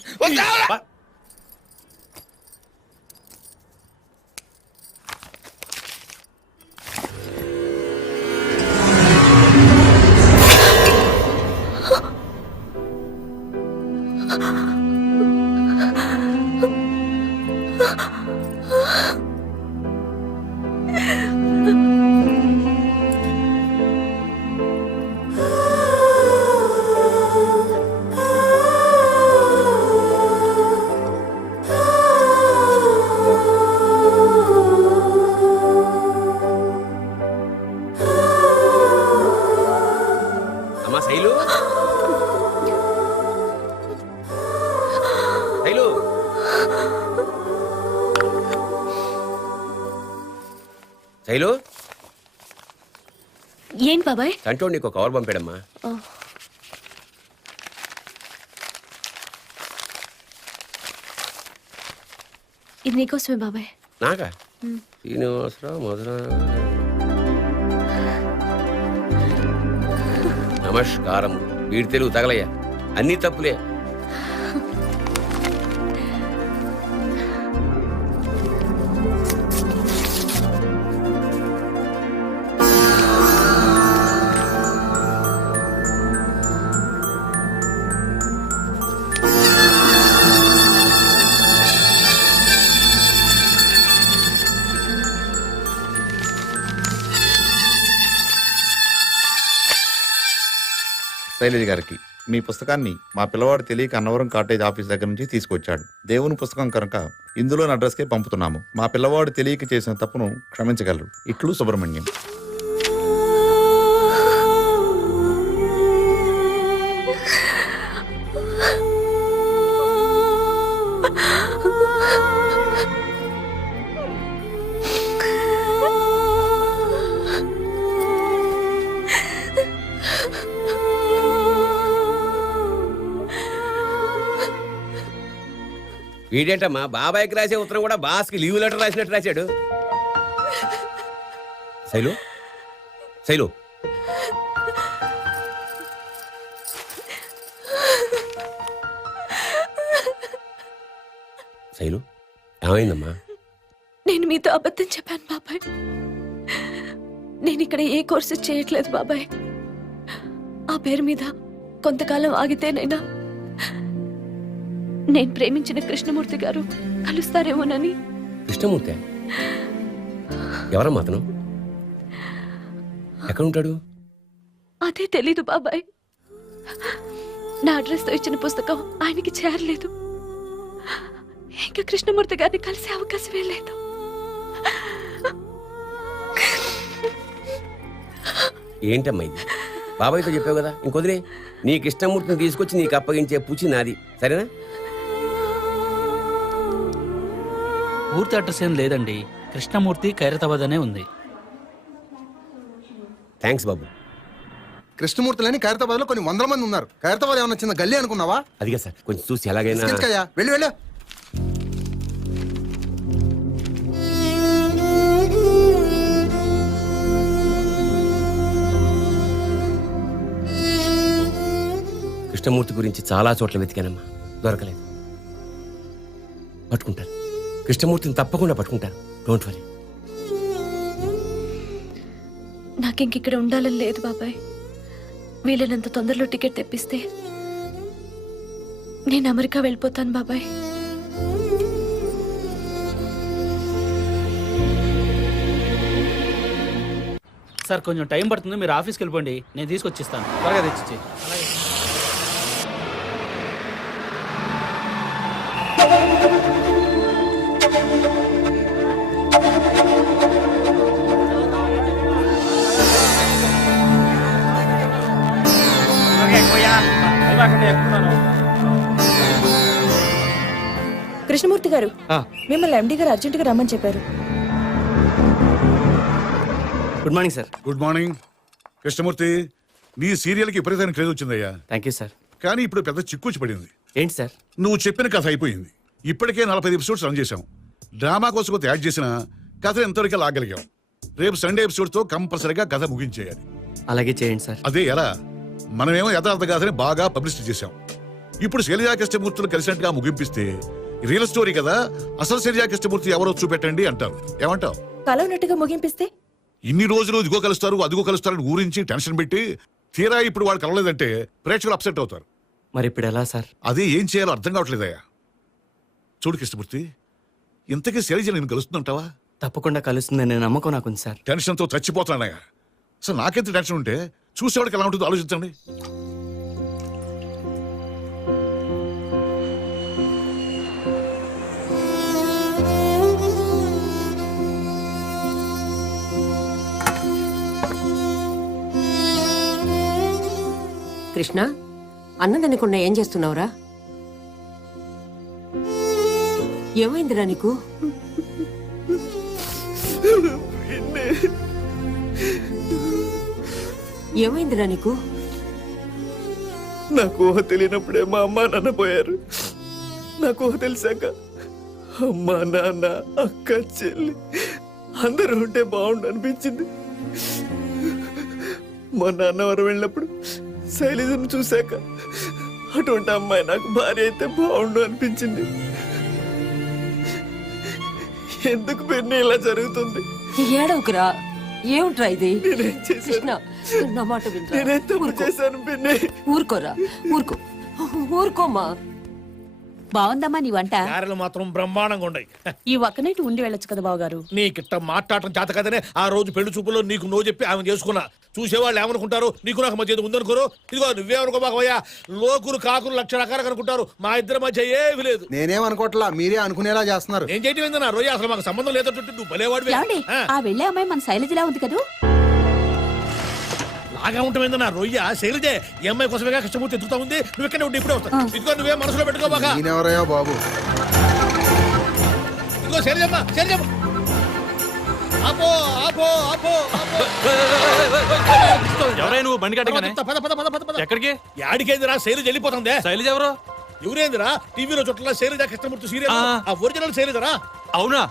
శైలు ఏం బాబాయ్? కంటోడు నీకు కవర్ పంపాడమ్మా. ఇది నీకోసమే బాబాయ్. నాకా? శ్రీనివాసరావు మధుర. నమస్కారం. వీడి తెలుగు తగలయ్యా, అన్ని తప్పులే. శైలజ గారికి మీ పుస్తకాన్ని మా పిల్లవాడు తెలియక అన్నవరం కాటేజ్ ఆఫీస్ దగ్గర నుంచి తీసుకొచ్చాడు. దేవుని పుస్తకం కనుక ఇందులోని అడ్రస్కే పంపుతున్నాము. మా పిల్లవాడు తెలియక చేసిన తప్పును క్షమించగలరు. ఇట్లు సుబ్రహ్మణ్యం. వీడేంటమ్మా బాబాయ్కి రాసే ఉత్తరం కూడా బాస్కి లీవ్ లెటర్ రాసినట్టు రాశాడు. శైలు, శైలు, శైలు, ఏమైందమ్మా? నేను మీతో అబద్ధం చెప్పాను బాబాయ్. నేను ఇక్కడ ఏ కోర్సు చేయట్లేదు బాబాయ్. ఆ పేరు మీద కొంతకాలం ఆగితేనైనా నేను ప్రేమించిన కృష్ణమూర్తి గారు కలుస్తారేమోనని. కృష్ణమూర్తి ఎవరమ్మా అతను? ఎక్కడుంటాడు? అదే తెలీదు బాబాయ్. నా అడ్రస్తో ఇచ్చిన పుస్తకం ఆయనకి చేరలేదు. ఇంకా కృష్ణమూర్తి గారిని కలిసే అవకాశమే లేదు. ఏంటమ్మా ఇది? బాబాయ్తో చెప్పావు కదా, ఇంకొదిలే. నీ కృష్ణమూర్తిని తీసుకొచ్చి నీకు అప్పగించే పూచి నాది, సరేనా? పూర్తి అడ్రస్ ఏం లేదండి. కృష్ణమూర్తి ఖైరతాబాద్ అనే ఉంది. థ్యాంక్స్ బాబు. కృష్ణమూర్తులని ఖైరతాబాద్ లో కొన్ని వందల మంది ఉన్నారు. ఖైరతాబాద్ ఏమన్నా చిన్న గల్లీ అనుకున్నావా? అదిగా సార్, కొంచెం చూసి ఎలాగైనా. వెళ్ళి వెళ్ళు. కృష్ణమూర్తి గురించి చాలా చోట్ల వెతికానమ్మా, దొరకలేదు. పట్టుకుంటారు, కృష్ణమూర్తిని తప్పకుండా పట్టుకుంటారు. Don't worry. నాకింకిక్కడ ఉండాలని లేదు బాబాయ్. వీళ్ళనంత తొందరలో టికెట్ తెప్పిస్తే నేను అమెరికా వెళ్ళిపోతాను బాబాయ్. సార్ కొంచెం టైం పడుతుంది, మీరు ఆఫీస్కి వెళ్ళిపోండి, నేను తీసుకొచ్చిస్తాను. త్వరగా తెచ్చిచ్చి. కృష్ణమూర్తి గారు, మిమ్మల్ని ఎండి గారు అర్జెంటుగా రమ్మని చెప్పారు. Good morning sir. Good morning. Krishnamurthy, నీ సీరియల్కి విపరీతమైన క్రేజ్ వచ్చిందయ్యా. Thank you sir. కానీ ఇప్పుడు పెద్ద చిక్కుచి పడింది. ఏంటి సార్? నువ్వు చెప్పిన కథ అయిపోయింది. ఇప్పటికే 45 ఎపిసోడ్స్ రన్ చేశాం. డ్రామా కోసం కొంత యాడ్ చేసిన కథ ఎంతవరకు లాగలిగాం. రేపు సండే ఎపిసోడ్తో కంపల్సరీగా కథ ముగించేయాలి. అలాగే చేయండి సార్. అదే ఎలా? మనమేమో యథార్థ కథని బాగా పబ్లిసిటీ చేశాం. ఇప్పుడు శైలజా కృష్ణమూర్తులు కలిసినట్టుగా ముగింపిస్తే రియల్ స్టోరీ కదా, అసలు శైలజా కృష్ణమూర్తి ఎవరో చూపెట్టండి అంటారు. ఏమంటావు? కలవనట్టుగా ముగింపిస్తే ఇన్ని రోజులు ఇదిగో కలుస్తారు అదిగో కలుస్తారని ఊరించి టెన్షన్ పెట్టి తీరా ఇప్పుడు వాడు కలవలేదంటే ప్రేక్షకులు అప్సెట్ అవుతారు. మరి ఇప్పుడు ఎలా సార్? అదే ఏం చేయాలో అర్థం కావట్లేదయ్యా. చూడు కృష్ణమూర్తి, ఇంతకీ శైలజ నేను కలుస్తుందంటావా? తప్పకుండా కలుస్తుందనే నమ్మకం నాకుంది సార్. టెన్షన్తో చచ్చిపోతున్నానయ్యా. అసలు నాకెంత టెన్షన్ ఉంటే చూసేవాడికి ఎలా ఉంటుందో ఆలోచించండి. కృష్ణ, అన్నదనకుండా ఏం చేస్తున్నావురా? ఏమైందిరా నీకు? ఏమైందిరా నీకు? నాకు ఊహ తెలియనప్పుడే మా అమ్మ నాన్న పోయారు. నాకు ఊహ తెలిసాక అమ్మా నాన్న అక్క చెల్లి అందరూ ఉంటే బాగుండు అనిపించింది. మొన్న అన్నవరం వెళ్ళినప్పుడు శైలజను చూశాక అటువంటి అమ్మాయి నాకు భార్య అయితే బాగుండు అనిపించింది. ఎందుకు పెన్ని ఇలా జరుగుతుంది? ఏడవకురా, ఏమిట్రా ఇది? నేనేం చేశాను? కృష్ణ, నా మాట వినరా. నేనేం తప్పు చేశాను పిన్ని? ఊరుకోరా, ఊరుకోమ్మా. బాగుందమ్మా నీ వంట. గారెలు మాత్రం బ్రహ్మాండంగా ఉన్నాయి. ఈ ఒక్క నైట్ ఉండి వెళ్ళొచ్చు కదా బావగారు. నీకిట్ట మాట్లాడటం చేత కదనే ఆ రోజు పెళ్లి చూపులో నీకు నో చెప్పి ఆమె చేసుకున్నా. చూసేవాళ్ళు ఏమనుకుంటారు, నీకు నాకు మధ్య ఏదో ఉందనుకోరు. ఇదిగో నువ్వేమనుకోబాకయ్యా, లోకులు కాకులు లక్ష రకాలు అనుకుంటారు. మా ఇద్దరి మధ్య ఏమీ లేదు. నేనేమనుకోవట్లా, మీరే అనుకునేలా చేస్తున్నారు. ఏం చేయటం ఏందన్నా రోజు, అసలు మాకు సంబంధం లేదంటుంటే నువ్వు భలేవాడివే. ఆ వెళ్ళే అమ్మాయి మన శైలజలా ఉంది కదా. లాగా ఉంటామైందన్నా రొయ్య శైలజే ఈ అమ్మాయి కోసమేగా కష్టపడి ఎత్తుకుతా ఉంది. నువ్వు ఎక్కడ ఉండి ఇప్పుడే వస్తావు. ఇదిగో నువ్వే మనసులో పెట్టుకోబాక. నేనెవరయ్యా బాబు? ఇదిగో శైలజమ్మ, శైలజమ్మ ఆపో ఆపో ఆపో ఎవరైనా నువ్వు బండి కట్టగానే పద పద పద పద పద. ఎక్కడికి? యాడికేందిరా శైలజ వెళ్ళిపోతుంది. శైలజ ఎవరు? ఎవరేందిరా టీవీలో చుట్టలా శైలజ కృష్ణమూర్తి సీరియల్ ఆ ఒరిజినల్ శైలజరా. అవునా?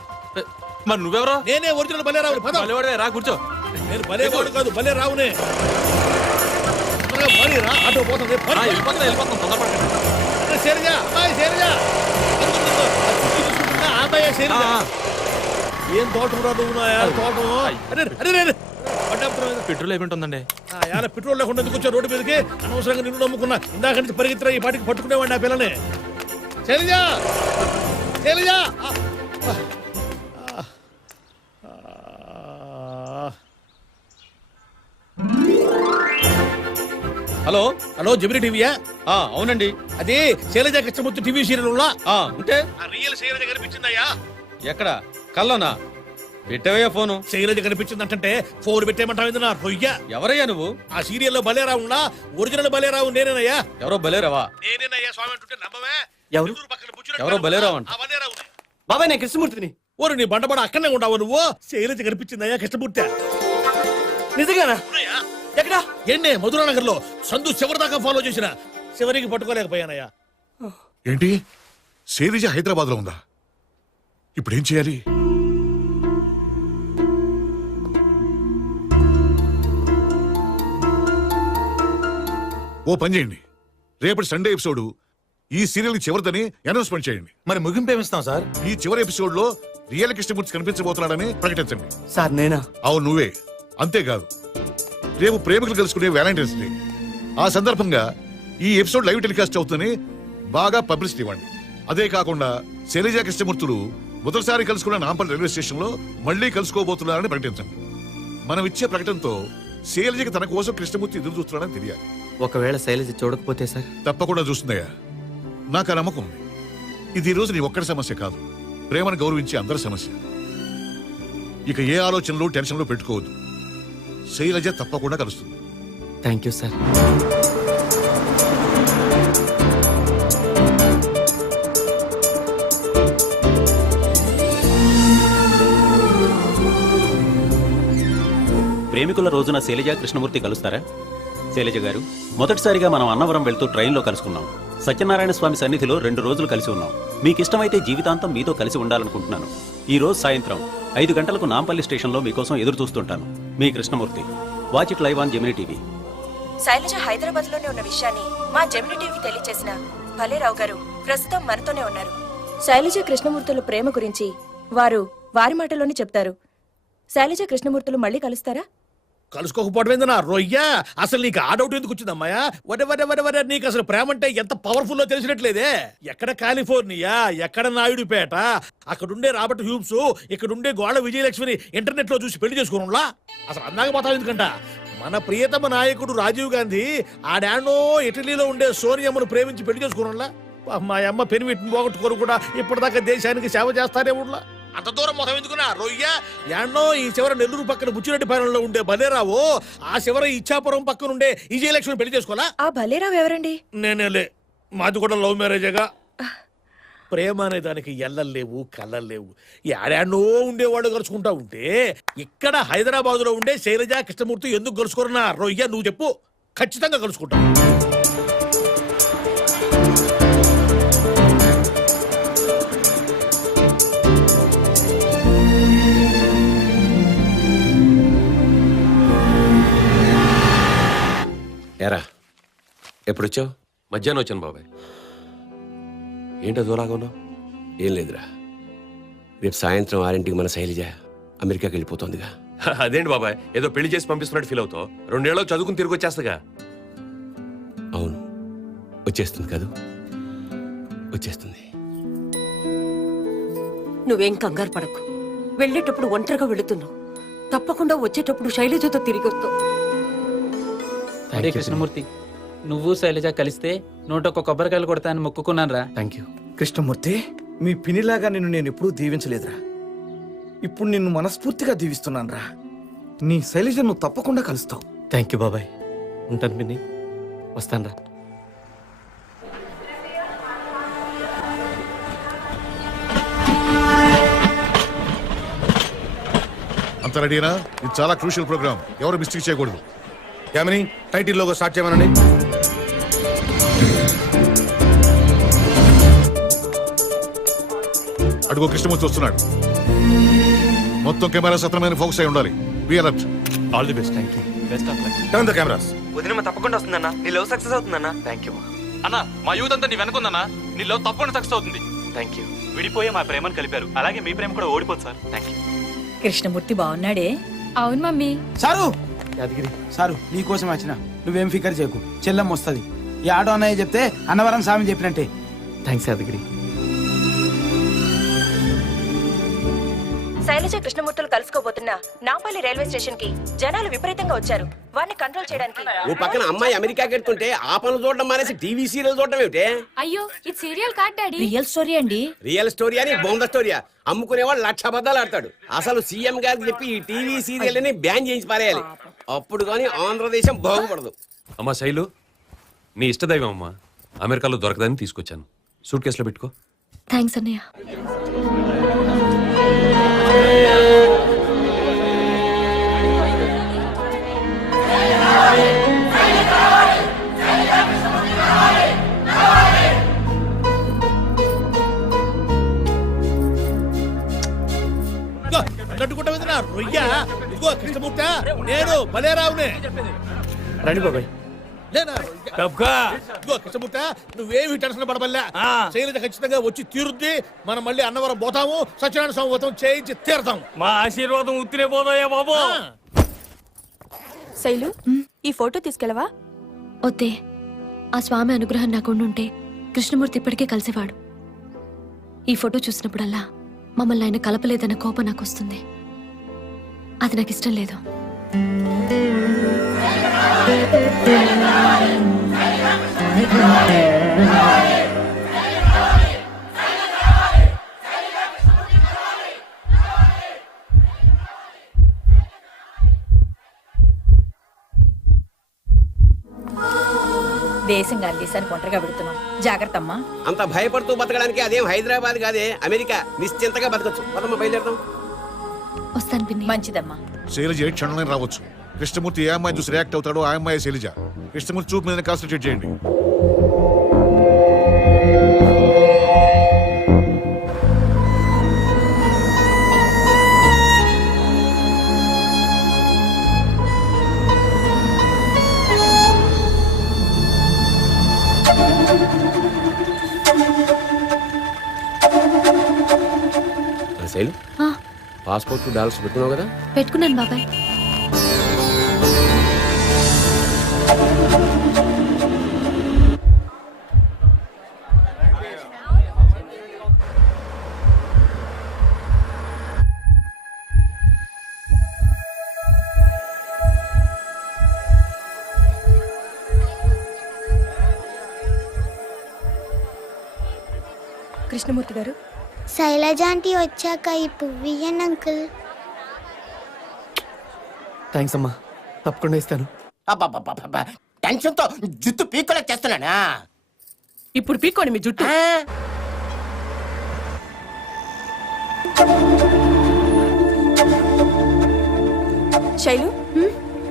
మరి నువ్వెవరో? నేనే ఒరిజినల్ బలేరావు. పద రా కూర్చో. నేను బలేవాడు కాదు, బలే రావునే. రా ఆటో పోతుంది. శైలజ అమ్మాయి శైలజ, అమ్మాయి శైలజ. ఏం తోటం రా నువ్వు, తోటం. పెట్రోల్ అయిపోతుందండి. పెట్రోల్ లేకుండా ఎందుకు వచ్చా రోడ్డు మీదకి? అనవసరంగా నిన్ను నమ్ముకున్నా. ఇందాక నుంచి పరిగెత్తిరా ఈ పాటికి పట్టుకునేవాడిని ఆ పిల్లని. శైలజ, శైలజ. హలో హలో, జమిని టీవీయా? అవునండి. అదే శైలజ కృష్ణమూర్తి టీవీ సీరియల్ ఉంటే రియల్ శైలజ కనిపించిందయ్యా. ఎక్కడ? కల్లోనా? పెట్టవయ్యా ఫోను. శైలజ కనిపించిందంటే ఫోన్ పెట్టేయమంటావు నా రొయ్య. ఎవరయ్యా నువ్వు? ఆ సీరియల్లో బలేరావులా ఒరిజినల్ బలేరావు నేనేనయ్యా. ఎవరో బలేరావా? నేనేనయ్యా స్వామి అంటుంటే నమ్మవే. ఎవరు? ఎవరో బలేరావు అంట. బాబాయ్, నేను కృష్ణమూర్తిని. ఓరు నీ బండబడ అక్కడనే ఉండవు నువ్వు. శైలజ కనిపించిందయ్యా కృష్ణమూర్తి. నిజంగానా? ఎక్కడా? ఎన్నే మధురానగర్ లో సందు చివరి దాకా ఫాలో చేసిన, చివరికి పట్టుకోలేకపోయానయ్యా. ఏంటి శైలజ హైదరాబాద్ లో ఉందా? ఇప్పుడు ఏం చేయాలి? ఓ పని చేయండి, రేపటి సండే ఎపిసోడ్ ఈ సీరియల్ చివరిదని అనౌన్స్మెంట్ చేయండి. మరి ముగింపు ఏమిస్తాం సార్? ఈ చివరి ఎపిసోడ్ లో రియల్ కృష్ణమూర్తి కనిపించబోతున్నాడని ప్రకటించండి. సార్ నేనా? అవును నువ్వే. అంతేకాదు, రేపు ప్రేమికులు కలుసుకునే వ్యాలంటైన్స్ డే. ఆ సందర్భంగా ఈ ఎపిసోడ్ లైవ్ టెలికాస్ట్ అవుతుందని బాగా పబ్లిసిటీ ఇవ్వండి. అదే కాకుండా శైలజ కృష్ణమూర్తులు మొదటిసారి కలుసుకున్న నాంపల్లి రైల్వే స్టేషన్ లో మళ్లీ కలుసుకోబోతున్నారని ప్రకటించండి. మనం ఇచ్చే ప్రకటనతో శైలజకి తన కోసం కృష్ణమూర్తి ఎదురు చూస్తున్నాడని తెలియాలి. ఒకవేళ శైలజ చూడకపోతే సార్? తప్పకుండా చూస్తుందయ్యా, నాకు ఆ నమ్మకం ఉంది. ఇది ఈ రోజు నీ ఒక్కడి సమస్య కాదు, ప్రేమను గౌరవించే అందరి సమస్య. ఇక ఏ ఆలోచనలు టెన్షన్లు పెట్టుకోవద్దు. శైలజ తప్పకుండా కలుస్తుంది. Thank you sir. ప్రేమికుల రోజున శైలజ కృష్ణమూర్తి కలుస్తారా? శైలజ గారు, మొదటిసారిగా మనం అన్నవరం వెళ్తూ ట్రైన్లో కలుసుకున్నాం. సత్యనారాయణ స్వామి సన్నిధిలో 2 రోజులు కలిసి ఉన్నాం. మీకు ఇష్టమైతే జీవితాంతం మీతో కలిసి ఉండాలనుకుంటున్నాను. ఈ రోజు సాయంత్రం 5 గంటలకు నాంపల్లి స్టేషన్లో మీకోసం ఎదురు చూస్తుంటాను. మీ Krishnamurthy. Watch it live on Gemini TV. Shailaja Hyderabad లోనే ఉన్న విషయాన్ని మా జెమిని టీవీ తెలియచేసిన భలేరావు గారు ప్రస్తుతం మనతోనే ఉన్నారు. శైలజ కృష్ణమూర్తుల ప్రేమ గురించి వారి మాటలోనే చెప్తారు. శైలజ కృష్ణమూర్తులు మళ్ళీ కలుస్తారా? కలుసుకోకపోవడం నా రొయ్య. అసలు నీకు ఆ డౌట్ ఎందుకు వచ్చిందమ్మాయా? వደ నీకు అసలు ప్రేమ అంటే ఎంత పవర్ఫుల్లో తెలిసినట్లేదే. ఎక్కడ కాలిఫోర్నియా, ఎక్కడ నాయుడుపేట, అక్కడుండే రాబర్ట్ హ్యూమ్స్, ఇక్కడుండే గోళ విజయలక్ష్మిని ఇంటర్నెట్ లో చూసి పెళ్లి చేసుకున్నా. అసలు అందాక పోతావు ఎందుకంట. మన ప్రియతమ నాయకుడు రాజీవ్ గాంధీ ఆడానో ఇటలీలో ఉండే సోనియమ్మను ప్రేమించి పెళ్లి చేసుకున్నా. మా అమ్మ పెనిమిటిని పోగొట్టుకోరు కూడా ఇప్పటిదాకా దేశానికి సేవ చేస్తారే ఊళ్ళో. అంత దూరం మొత్తం ఎందుకున్నా రొయ్య? యాన్నో ఈ చివర నెల్లూరు పక్కన బుచ్చిరెడ్డిపాలెంలో ఉండే బలేరావు, ఆ చివర ఇచ్చాపురం పక్కన ఉండే విజయలక్ష్మి పెళ్లి చేసుకోవాలా? ఆ బలేరావు ఎవరండి? నేనేలే. మాది కూడా లవ్ మ్యారేజేగా. ప్రేమ అనే దానికి ఎల్లలేవు కళ్ళలేవు. యాడానో ఉండేవాడు కలుసుకుంటా ఉంటే ఇక్కడ హైదరాబాద్ లో ఉండే శైలజ కృష్ణమూర్తి ఎందుకు కలుసుకోరన్నా రొయ్య? నువ్వు చెప్పు. ఖచ్చితంగా కలుసుకుంటా. ఎప్పుడొచ్చావు? మధ్యాహ్నం వచ్చాను బాబాయ్. ఏంటో దూలాగా ఉన్నావు? ఏం లేదురా, రేపు సాయంత్రం 6ంటికి మన శైలజ అమెరికాకి వెళ్ళిపోతుందిగా. అదేంటి బాబాయ్, ఏదో పెళ్లి చేసి పంపిస్తున్నట్టు ఫీల్ అవుతావు? 2 ఏళ్ళలో చదువుకుని తిరిగి వచ్చేస్తాగా. అవును, వచ్చేస్తుంది కాదు, వచ్చేస్తుంది. నువ్వేం కంగారు పడకు. వెళ్ళేటప్పుడు ఒంటరిగా వెళుతున్నావు. తప్పకుండా వచ్చేటప్పుడు శైలజతో తిరిగి వస్తావు. అరే కృష్ణమూర్తి, నువ్వు శైలజ కలిస్తే 101 కొబ్బరికాయలు కొడతానని మొక్కుకున్నాను రా. Thank you. కృష్ణమూర్తి, మీ పినిలాగా నిన్ను నేను ఎప్పుడూ దీవించలేదురా. ఇప్పుడు నిన్ను మనస్ఫూర్తిగా దీవిస్తున్నాను రా. నీ శైలజ నువ్వు తప్పకుండా కలుస్తావు. థ్యాంక్ యూ బాబాయ్. ఉంటాను పిన్ని, వస్తాను రా. అంత రెడీనా? ఇది చాలా క్రూషియల్ ప్రోగ్రామ్, ఎవరు మిస్టేక్ చేయకూడదు. యామిని, టైటిల్ లోగో స్టార్ట్ చేయమనండి. అడుగు కృష్ణమూర్తి వస్తున్నాడు. మొత్తం కెమెరా సత్రమైన ఫోకస్ అయి ఉండాలి. Be alert. All the best. Thank you. Best of luck. Turn the cameras. వదిన తప్పకుండా వస్తుందన్నా. నీ లవ్ సక్సెస్ అవుతుందన్నా. Thank you. అన్న, మా యూత్ అంతా నీ వెనుకుందన్నా. నీలో తప్పకుండా సక్సెస్ అవుతుంది. Thank you. విడిపోయే మా ప్రేమను కలిపారు, అలాగే మీ ప్రేమ కూడా ఓడిపోదు సార్. Thank you. కృష్ణమూర్తి బాగున్నాడే. అవును మమ్మీ. సారు యాదగిరి, సారు నీకోసం వచ్చిన. నువ్వేం ఫికర్ చేయకు, చెల్లం వస్తుంది. ఈ ఆటో అన్నయ్య చెప్తే అన్నవరం స్వామి చెప్పినట్టే. Thanks Yadagiri. Shailaja కృష్ణమూర్తులు కలుసుకోబోతున్నా Nampally railway station కి జనాలు విపరీతంగా వచ్చారు. వారిని కంట్రోల్ చేయడానికి ఓ పక్కన అమ్మాయి అమెరికాకి వెళ్తుంటే ఆ పనులు చూడడం మానేసి టీవీ సీరియల్ చూడడం ఏమిటే? అయ్యో, ఇది సీరియల్ కాదు డాడీ, రియల్ స్టోరీ అండి. రియల్ స్టోరీ అని బొంద స్టోరీయా? అమ్ముకునేవాడు 1,00,000 అబద్ధాలు ఆడతాడు. అసలు సీఎం గారికి చెప్పి ఈ టీవీ సీరియల్ ని బ్యాన్ చేయించి పారేయాలి. అప్పుడు కానీ ఆంధ్రదేశం బాగుపడదు. అమ్మా శైలు, నీ ఇష్టదైవం అమ్మా. అమెరికాలో దొరకదని తీసుకొచ్చాను. సూట్ కేసులో పెట్టుకో. థ్యాంక్స్ అన్నయ్య. అడ్డుకుంటా రొయ్య. ఇదిగో కృష్ణమూర్తి, నేను బలేరావునే. రండి బాబాయ్. ఇదిగో కృష్ణమూర్తి, నువ్వేమి టెన్షన్ పడబల్లా. శైలజ ఖచ్చితంగా వచ్చి తీరుద్ది. మనం మళ్ళీ అన్నవరం పోతాము, సత్యనారాయణ స్వామి వ్రతం చేయించి తీరతాం. మా ఆశీర్వాదం ఉత్తినే పోదాయా బాబు. శైలు, ఈ ఫోటో తీసుకెళ్ళవా? వద్దే, ఆ స్వామి అనుగ్రహం నాకు ఉండుంటే కృష్ణమూర్తి ఇప్పటికే కలిసేవాడు. ఈ ఫోటో చూసినప్పుడల్లా మమ్మల్ని ఆయన కలపలేదన్న కోపం నాకు వస్తుంది. అది నాకు ఇష్టం లేదు. దేశం గారి దేశానికి ఒంటరిగా పెడుతున్నాం. జాగ్రత్త అమ్మా. అంత భయపడుతూ బతకడానికి అదేం హైదరాబాద్ కాదే, అమెరికా. నిశ్చింతగా బతకచ్చు. పదమ్మ, బయలుదేరదాం. వస్తాను పిన్ని. మంచిదమ్మా. శైలజ ఏ క్షణంలో రావచ్చు. కృష్ణమూర్తి ఏ అమ్మాయిని చూసి రియాక్ట్ అవుతాడో ఆ అమ్మాయి శైలజ. కృష్ణమూర్తి చూపు మీద కాన్సన్ట్రేట్ చేయండి. శైలు, పాస్పోర్ట్ డాలర్స్ పెట్టుకున్నావు కదా? పెట్టుకున్నాను బాబాయ్. కృష్ణమూర్తి గారు, శైలజ ఆంటీ వచ్చాక ఈ పువ్వియ్యండి అంకుల్. థ్యాంక్స్ అమ్మా, తప్పకుండా ఇస్తాను. టెన్షన్ తో జుట్టు పీక్కోలేక చేస్తున్నానా? ఇప్పుడు పీక్కోండి మీ జుట్టు. శైలు,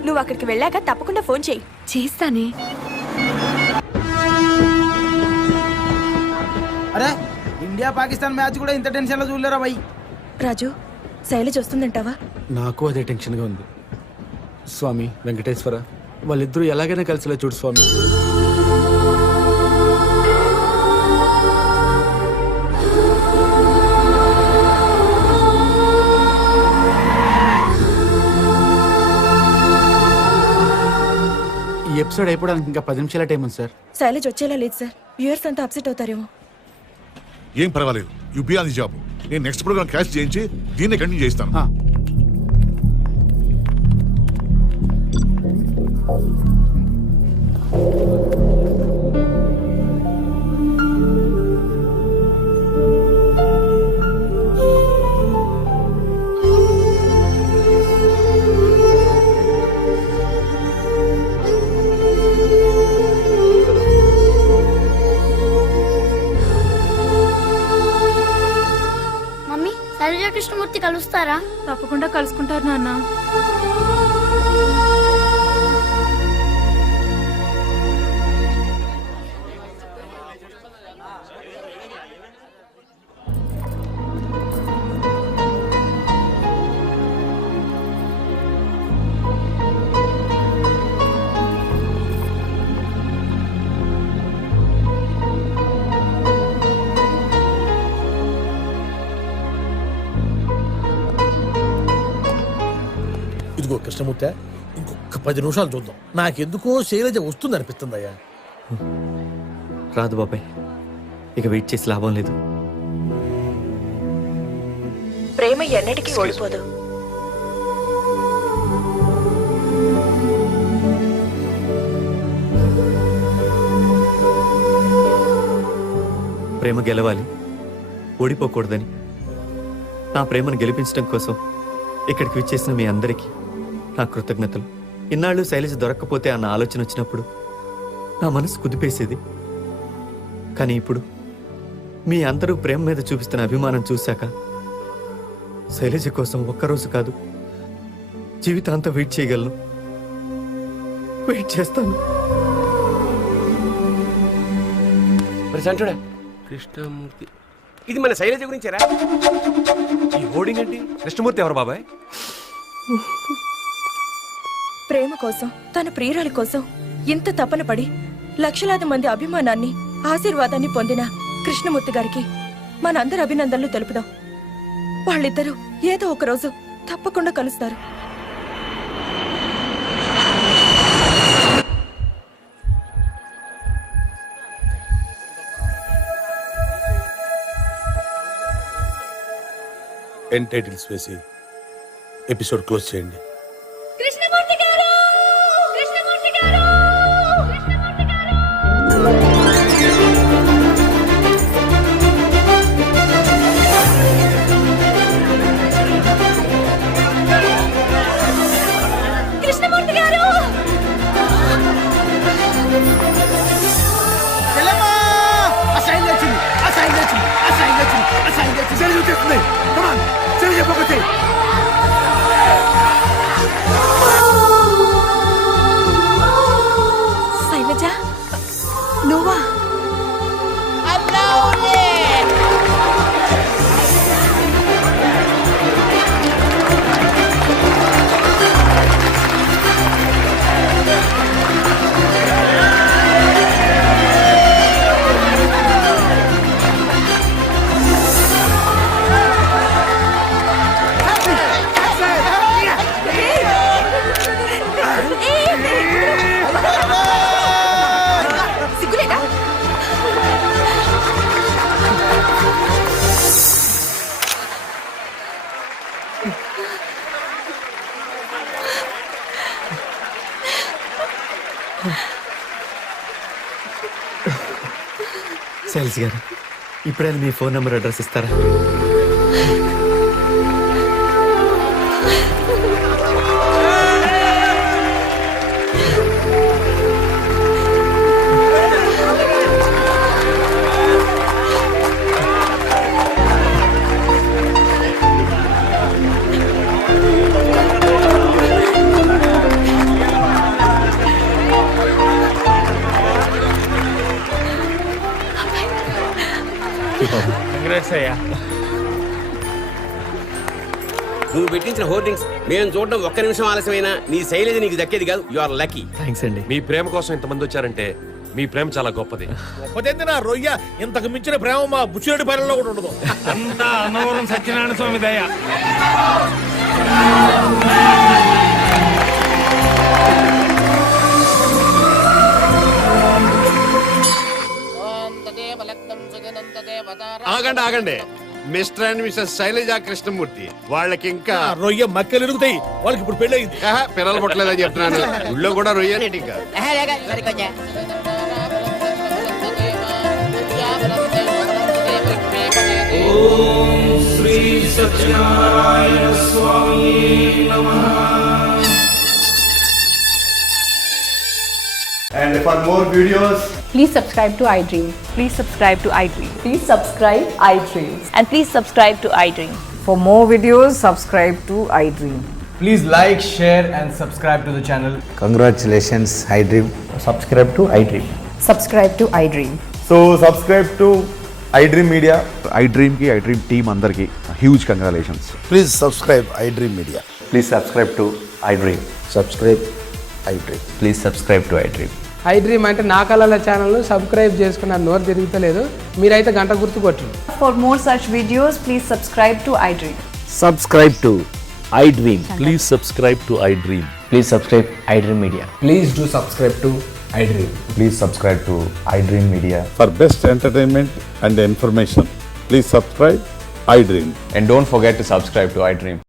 నువ్వు అక్కడికి వెళ్ళాక తప్పకుండా ఫోన్ చేయి. చేస్తానే. అరే, ఇండియా పాకిస్తాన్ మ్యాచ్ కూడా ఇంత టెన్షన్ లో చూడలేరా భయ్. రాజు, శైలజ వస్తుందంటావా? నాకు అదే టెన్షన్గా ఉంది. స్వామి వెంకటేశ్వర, వాళ్ళిద్దరూ ఎలాగైనా కలిసిలా చూడు స్వామి. ఈ ఎపిసోడ్ అయిపోవడానికి ఇంకా 10 నిమిషాల టైం ఉంది సార్. శైలజ్ వచ్చేలా లేదు సార్. వ్యూయర్స్ అంతా అప్సెట్ అవుతారేమో. ఏం పర్వాలేదు, you be on the job. నేను నెక్స్ట్ ప్రోగ్రామ్ క్యాష్ చేయించి దీన్ని కంటిన్యూ చేస్తాను. మమ్మీ శైలజ కృష్ణమూర్తి కలుస్తారా? తప్పకుండా కలుసుకుంటారు నాన్న. ఇదిగో కృష్ణమూర్తి, ఇంకొక 10 నిమిషాలు చూద్దాం. నాకెందుకో శైలజ వస్తుంది అనిపిస్తుందయ్యా. రాదు బాబాయ్, ఇక వెయిట్ చేసి లాభం లేదు. ప్రేమ ఎన్నటికీ ఓడిపోదు. ప్రేమ గెలవాలి, ఓడిపోకూడదని నా ప్రేమను గెలిపించడం కోసం ఇక్కడికి విచ్చేసిన మీ అందరికీ నా కృతజ్ఞతలు. ఇన్నాళ్ళు శైలజ దొరక్కపోతే అన్న ఆలోచన వచ్చినప్పుడు నా మనసు కుదిపేసేది. కానీ ఇప్పుడు మీ అందరూ ప్రేమ మీద చూపిస్తున్న అభిమానం చూశాక శైలజ కోసం ఒక్కరోజు కాదు, జీవితాంతం వెయిట్ చేయగలను. వెయిట్ చేస్తాను. మరి సంటుడా కృష్ణమూర్తి, ఇది మన శైలజ గురించేరా? ఈ హోర్డింగ్ ఏంటి? కృష్ణమూర్తి ఎవరు బాబాయ్? ప్రేమ కోసం, తన ప్రియురాలి కోసం ఇంత తపన పడి లక్షలాది మంది అభిమానాన్ని, ఆశీర్వాదాన్ని పొందిన కృష్ణమూర్తి గారికి మనందరి అభినందనలు తెలుపుదాం. వాళ్ళిద్దరూ ఏదో ఒక రోజు తప్పకుండా కలుస్తారు. ఎండ్ టైటిల్స్ వేసి ఎపిసోడ్ క్లోజ్ చేయండి. కృష్ణమూర్తి గారు! కృష్ణమూర్తి గారు! కృష్ణమూర్తి గారు! శైలజ, నువ్వా? సిగ్గులేదా? శైలజ గారు, ఇప్పుడైనా మీ ఫోన్ నెంబర్, అడ్రస్ ఇస్తారా? నువ్వు పెట్టించిన హోర్డింగ్స్ మేము చూడడం ఒక్క నిమిషం ఆలస్యమైనా నీ శైలజ నీకు దక్కేది కాదు. You are lucky. థ్యాంక్స్ అండి. మీ ప్రేమ కోసం ఇంతమంది వచ్చారంటే మీ ప్రేమ చాలా గొప్పది. గొప్పదెంది నా రొయ్య, ఇంతకు మించిన ప్రేమ మా బుచ్చిరెడ్డి పల్లెల్లో కూడా ఉండదు. అంతా అన్నవరం సత్యనారాయణ స్వామి దయ. ఆగండి ఆగండి, mister and missus Shailaja Krishnamurthy వాళ్ళకి ఇంకా రొయ్య మక్కలు ఇరుగుతాయి, వాళ్ళకి ఇప్పుడు పెళ్ళి అయింది. పిల్లలు పుట్టలేదని చెప్తున్నాను. ఊళ్ళో కూడా రొయ్యనేటి ఇంకా. శ్రీ సత్యనారాయణ స్వామి నమః. And for more videos, please subscribe to iDream. Please subscribe to iDream. Please subscribe iDream. And please subscribe to iDream. For more videos, subscribe to iDream. please like, share and subscribe to the channel. Congratulations, iDream. Subscribe to iDream. Subscribe to iDream. So subscribe to iDream Media. iDream ki iDream team andarki huge congratulations. Please subscribe iDream Media. Please subscribe to iDream. Subscribe iDream. Please subscribe to iDream. iDream అంటే నా కళల channel subscribe చేసుకున్న నోరు తిరుగుతలేదు, మీరైతే గంట గుర్తు కొట్టండి. For more such videos, please subscribe to iDream. Subscribe to iDream. Please subscribe to iDream. Please subscribe iDream Media. Please do subscribe to iDream. Please subscribe to iDream Media. For best entertainment and information, please subscribe iDream. And don't forget to subscribe to iDream.